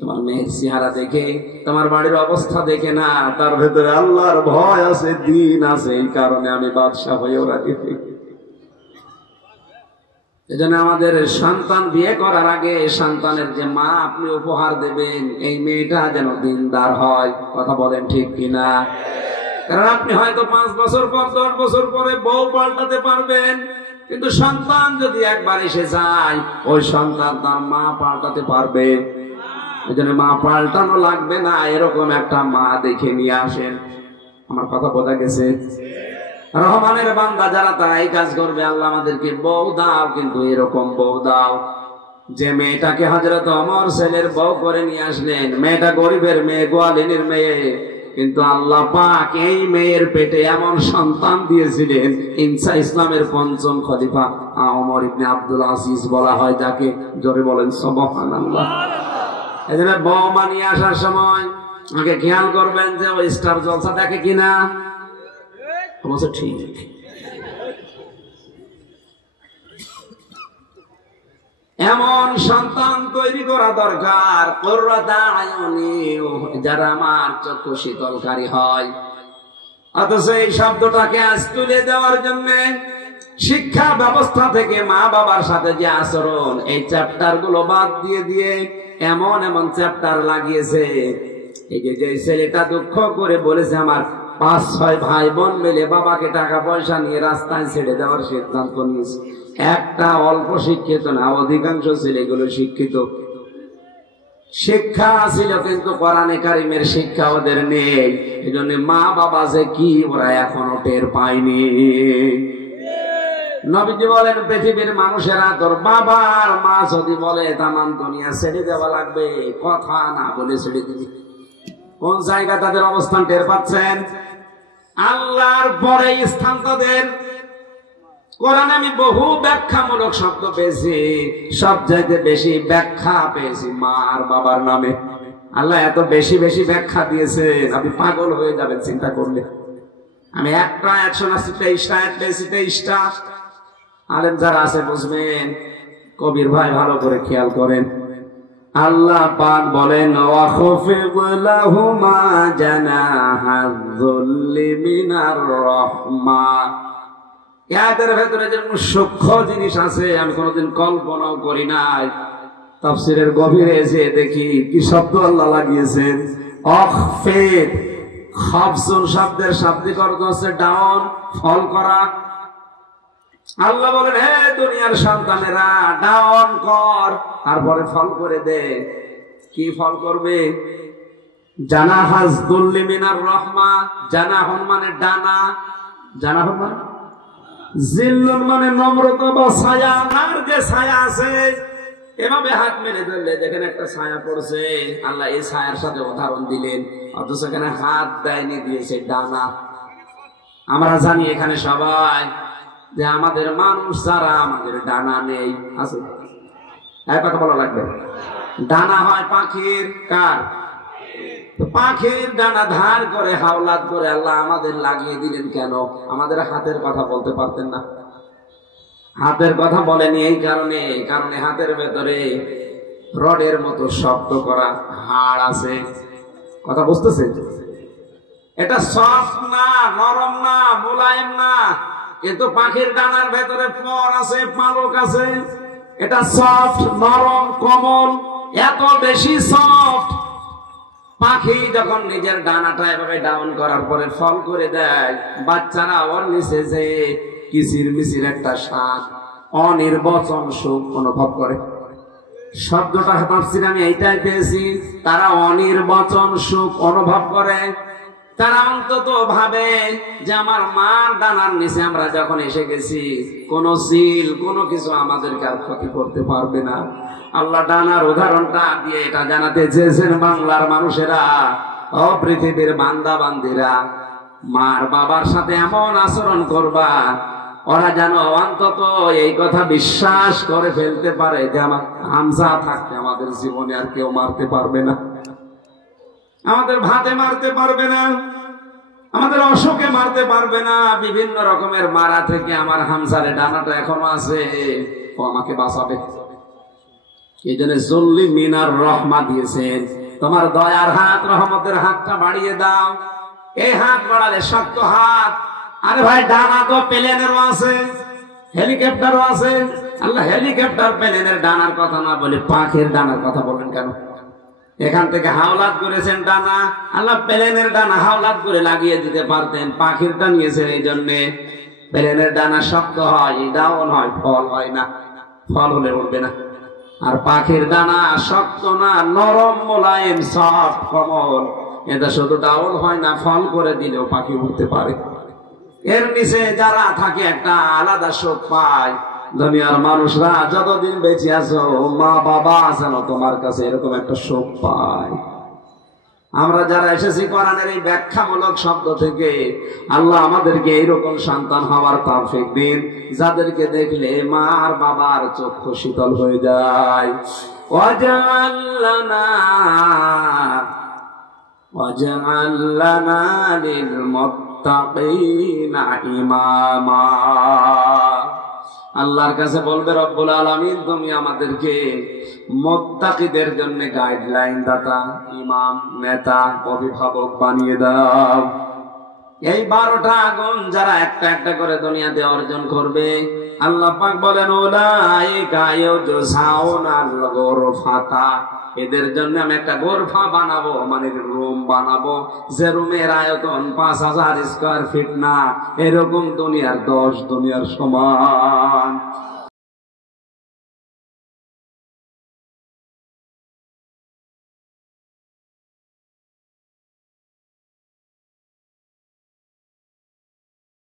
তোমার মেয়ের চেহারা দেখে, তোমার বাড়ির অবস্থা দেখে না, তার ভেতরে আল্লাহর ভয় আছে, দিন আছে, এই কারণে আমি বাদশা হয়েও রাজি। এজন্য আমাদের সন্তান বিয়ে করার আগে সন্তানের যে মা আপনি উপহার দেবেন, এই মেয়েটা যেন দিনদার হয়। কথা বলেন ঠিক কিনা? কারণ আপনি হয়তো 5 বছর পর 10 বছর পরে বউ পাল্টাতে পারবেন, কিন্তু সন্তান যদি একবার এসে যায়, ওই সন্তান তার মা পাল্টাতে পারবে। এজন্য মা পাল্টানো লাগবে না, এরকম একটা মা দেখে নিয়ে আসেন। আমার কথা বোঝা গেছে? রহমানের বান্দা যারা তারা এই কাজ করবে, আল্লাহ আমাদেরকে বউ দাও, কিন্তু এরকম বউ দাও যে মেয়েটাকে হযরত ওমর ছেলের বউ করে নিয়ে আসলেন। মেয়েটা গরিবের মেয়ে, গোয়ালিনীর মেয়ে, কিন্তু আল্লাহ পাক এই মেয়ের পেটে এমন সন্তান দিয়েছিলেন, ইনসা ইসলামের 5ম খলিফা ওমর ইবনে আব্দুল আজিজ বলা হয় যাকে। জোরে বলেন সুবহানাল্লাহ। এজন্য বউ নিয়ে আসার সময় আগে খেয়াল করবেন যে ওই স্টার জলসা দেখে কিনা। অবশ্য ঠিক, এমন সন্তান তৈরি করা দরকার, কুররাতা আয়ুনি, যারা আমার চক্ষু শীতলকারী হয়। অথচ এই শব্দটাকে আজ তুলে দেওয়ার জন্য শিক্ষা ব্যবস্থা থেকে মা বাবার সাথে যে আচরণ, এই চ্যাপ্টার গুলো বাদ দিয়ে দিয়ে এমন এমন চ্যাপ্টার লাগিয়েছে। এই যে ছেলেটা দুঃখ করে বলেছে, আমার 5-6 ভাই বোন মিলে বাবাকে টাকা পয়সা নিয়ে রাস্তায় ছেড়ে দেওয়ার সিদ্ধান্ত নিয়েছে। একটা অল্প শিক্ষিত না, অধিকাংশ ছেলেগুলো শিক্ষিত। শিক্ষা ছিল কিন্তু কোরআনে কারিমের শিক্ষা ওদের নেই। এই জন্য মা বাবা যে কি ওরা এখনো টের পায়নি। নবীজি বলেন, পৃথিবীর মানুষেরা তোর বাবার মা যদি বলে তামাম দুনিয়া ছেড়ে দেওয়া লাগবে, কথা না বলে ছেড়ে দিবি। কোন জায়গা তাদের অবস্থান টের পাচ্ছেন? আল্লাহর পরে স্থান তাদের। কোরআনে আমি বহু ব্যাখ্যামূলক শব্দ পেয়েছি, সবচাইতে বেশি ব্যাখ্যা পেয়েছি মা আর বাবার নামে। আল্লাহ এত বেশি বেশি ব্যাখ্যা দিয়েছেন, আপনি পাগল হয়ে যাবেন চিন্তা করলে। আমি একটা 180টা আয়াত পেয়েছি, 23টা। আলেম যারা আছে বুঝবেন, কবির ভাই ভালো করে খেয়াল করেন। আল্লাহ পাক বলেন ওয়াখফিদ লাহুমা জানাহায-যুল্লি মিনার রাহমা। এর ভেতরে যে সূক্ষ্ম জিনিস আছে আমি কোনোদিন কল্পনাও করি নাই। তাফসীরের গভীরে এসে দেখি কি শব্দ আল্লাহ লাগিয়েছেন। অখফিদ, খাফজুন শব্দের শাব্দিক অর্থ হচ্ছে ডাউন, ফল করা। আল্লাহ বলেন হে দুনিয়ার সন্তানেরা ডাউন কর, তারপরে ফল করে দে। কি ফল করবে? জানাহায-যুল্লি মিনার রাহমা। জানাহুন মানে ডানা, জানাহুন মানে জিল্লুন মানে নম্রতা বা ছায়া। আর যে ছায়া আছে এভাবে হাত মেরে ধরলে দেখেন একটা ছায়া পড়ছে, আল্লাহ এই ছায়ার সাথে উদাহরণ দিলেন, অথচ এখানে হাত দেয়নি, দিয়েছে ডানা। আমরা জানি এখানে সবাই যে আমাদের মানুষ যারা আমাদের ডানা নেই আছে, এক কথা বলা লাগবে। ডানা হয় পাখির, কার? পাখির ডানা ধার করে হাওলাত করে আল্লাহ আমাদের লাগিয়ে দিলেন কেন? আমাদের হাতের কথা বলতে পারতেন না? হাতের কথা বলেনি এই কারণে, কারণে হাতের ভেতরে রডের মতো শব্দ করা হাড় আছে। কথা বুঝতেছে? এটা সফট না, নরম না, মোলায়েম না, কিন্তু পাখির ডানার ভেতরে ফর আছে, পালক আছে। এটা সফট, নরম, কোমল, এত বেশি সফট। পাখি যখন নিজের ডানাটা এভাবে ডাউন করার পরে ফল করে দেয়, বাচ্চারা ওর নিচে যে কিচির মিচির একটা শ্বাস, অনির্বচন সুখ অনুভব করে। শব্দটা তাফসীরে আমি এইটাই পেয়েছি, তারা অনির্বচন সুখ অনুভব করে। তারা অন্তত ভাবে যে আমার মার ডানার নিচে আমরা যখন এসে গেছি, কোন সিল কোন কিছু আমাদেরকে আর ক্ষতি করতে পারবে না। আল্লাহ ডানার উদাহরণটা দিয়ে এটা জানাতে চেয়েছেন বাংলার মানুষেরা, ও পৃথিবীর বান্দা বান্দিরা, মার বাবার সাথে এমন আচরণ করবা ওরা যেন অন্তত এই কথা বিশ্বাস করে ফেলতে পারে যে আমার হামজা থাকতে আমাদের জীবনে আর কেউ মারতে পারবে না, আমাদের ভাতে মারতে পারবে না, আমাদের অশোকে মারতে পারবে না। বিভিন্ন রকমের মারা থেকে আমার হামজারে ডানাটা এখনো আছে, ও আমাকে বাঁচাবে। এই জন্য যুল্লি মিনার রাহমা দিয়েছেন, তোমার দয়ার হাত, রহমতের হাতটা বাড়িয়ে দাও। এই হাত বাড়ালে শক্ত হাত। আরে ভাই ডানা তো প্লেনেরও আছে, হেলিকপ্টারও আছে। আল্লাহ হেলিকপ্টার প্লেনের ডানার কথা না বলে পাখির ডানার কথা বলেন কেন? এখান থেকে হাওলাত করেছেন ডানা, আল্লাহ প্লেনের ডানা হাওলাত করে লাগিয়ে দিতে পারতেন, পাখিরটা নিয়েছেন এই জন্যে। প্লেনের ডানা শক্ত হয়, ডাউন হয়, ফল হয় না, ফল হলে উঠবে না। আর পাখির ডানা শক্ত না, নরম, মোলায়েম, সফট, কোমল। এটা শুধু ডাউন হয় না, ফল করে দিলেও পাখি উঠতে পারে। এর নিচে যারা থাকে একটা আলাদা সুখ পায়। দুনিয়ার মানুষরা যতদিন বেঁচে আছো, মা বাবা আছেন তোমার কাছে, এরকম একটা সুখ পায়। আমরা যারা এসেছি কোরআনের এই ব্যাখ্যামূলক শব্দ থেকে, আল্লাহ আমাদেরকে এইরকম সন্তান হওয়ার তৌফিক দিন, যাদেরকে দেখলে মা আর বাবার চক্ষু শীতল হয়ে যায়। ওয়াজআল লানা লিল মুত্তাকিনা ইমামা। আল্লাহর কাছে বলবে রব্বুল আলামিন, তুমি আমাদেরকে মুত্তাকিদের জন্য গাইডলাইন দাতা, ইমাম, নেতা, অভিভাবক বানিয়ে দাও। এই 12টা আগুন যারা একটা একটা করে দুনিয়াতে অর্জন করবে, আল্লাহ পাক বলেন উলাইকা ইউজাউনাল গুরফাতা, এদের জন্য আমি একটা গোরফা বানাবো, মানে রুম বানাবো, যে রুমের আয়তন 5000 স্কয়ার ফিট না, এরকম দুনিয়ার 10 দুনিয়ার সমান।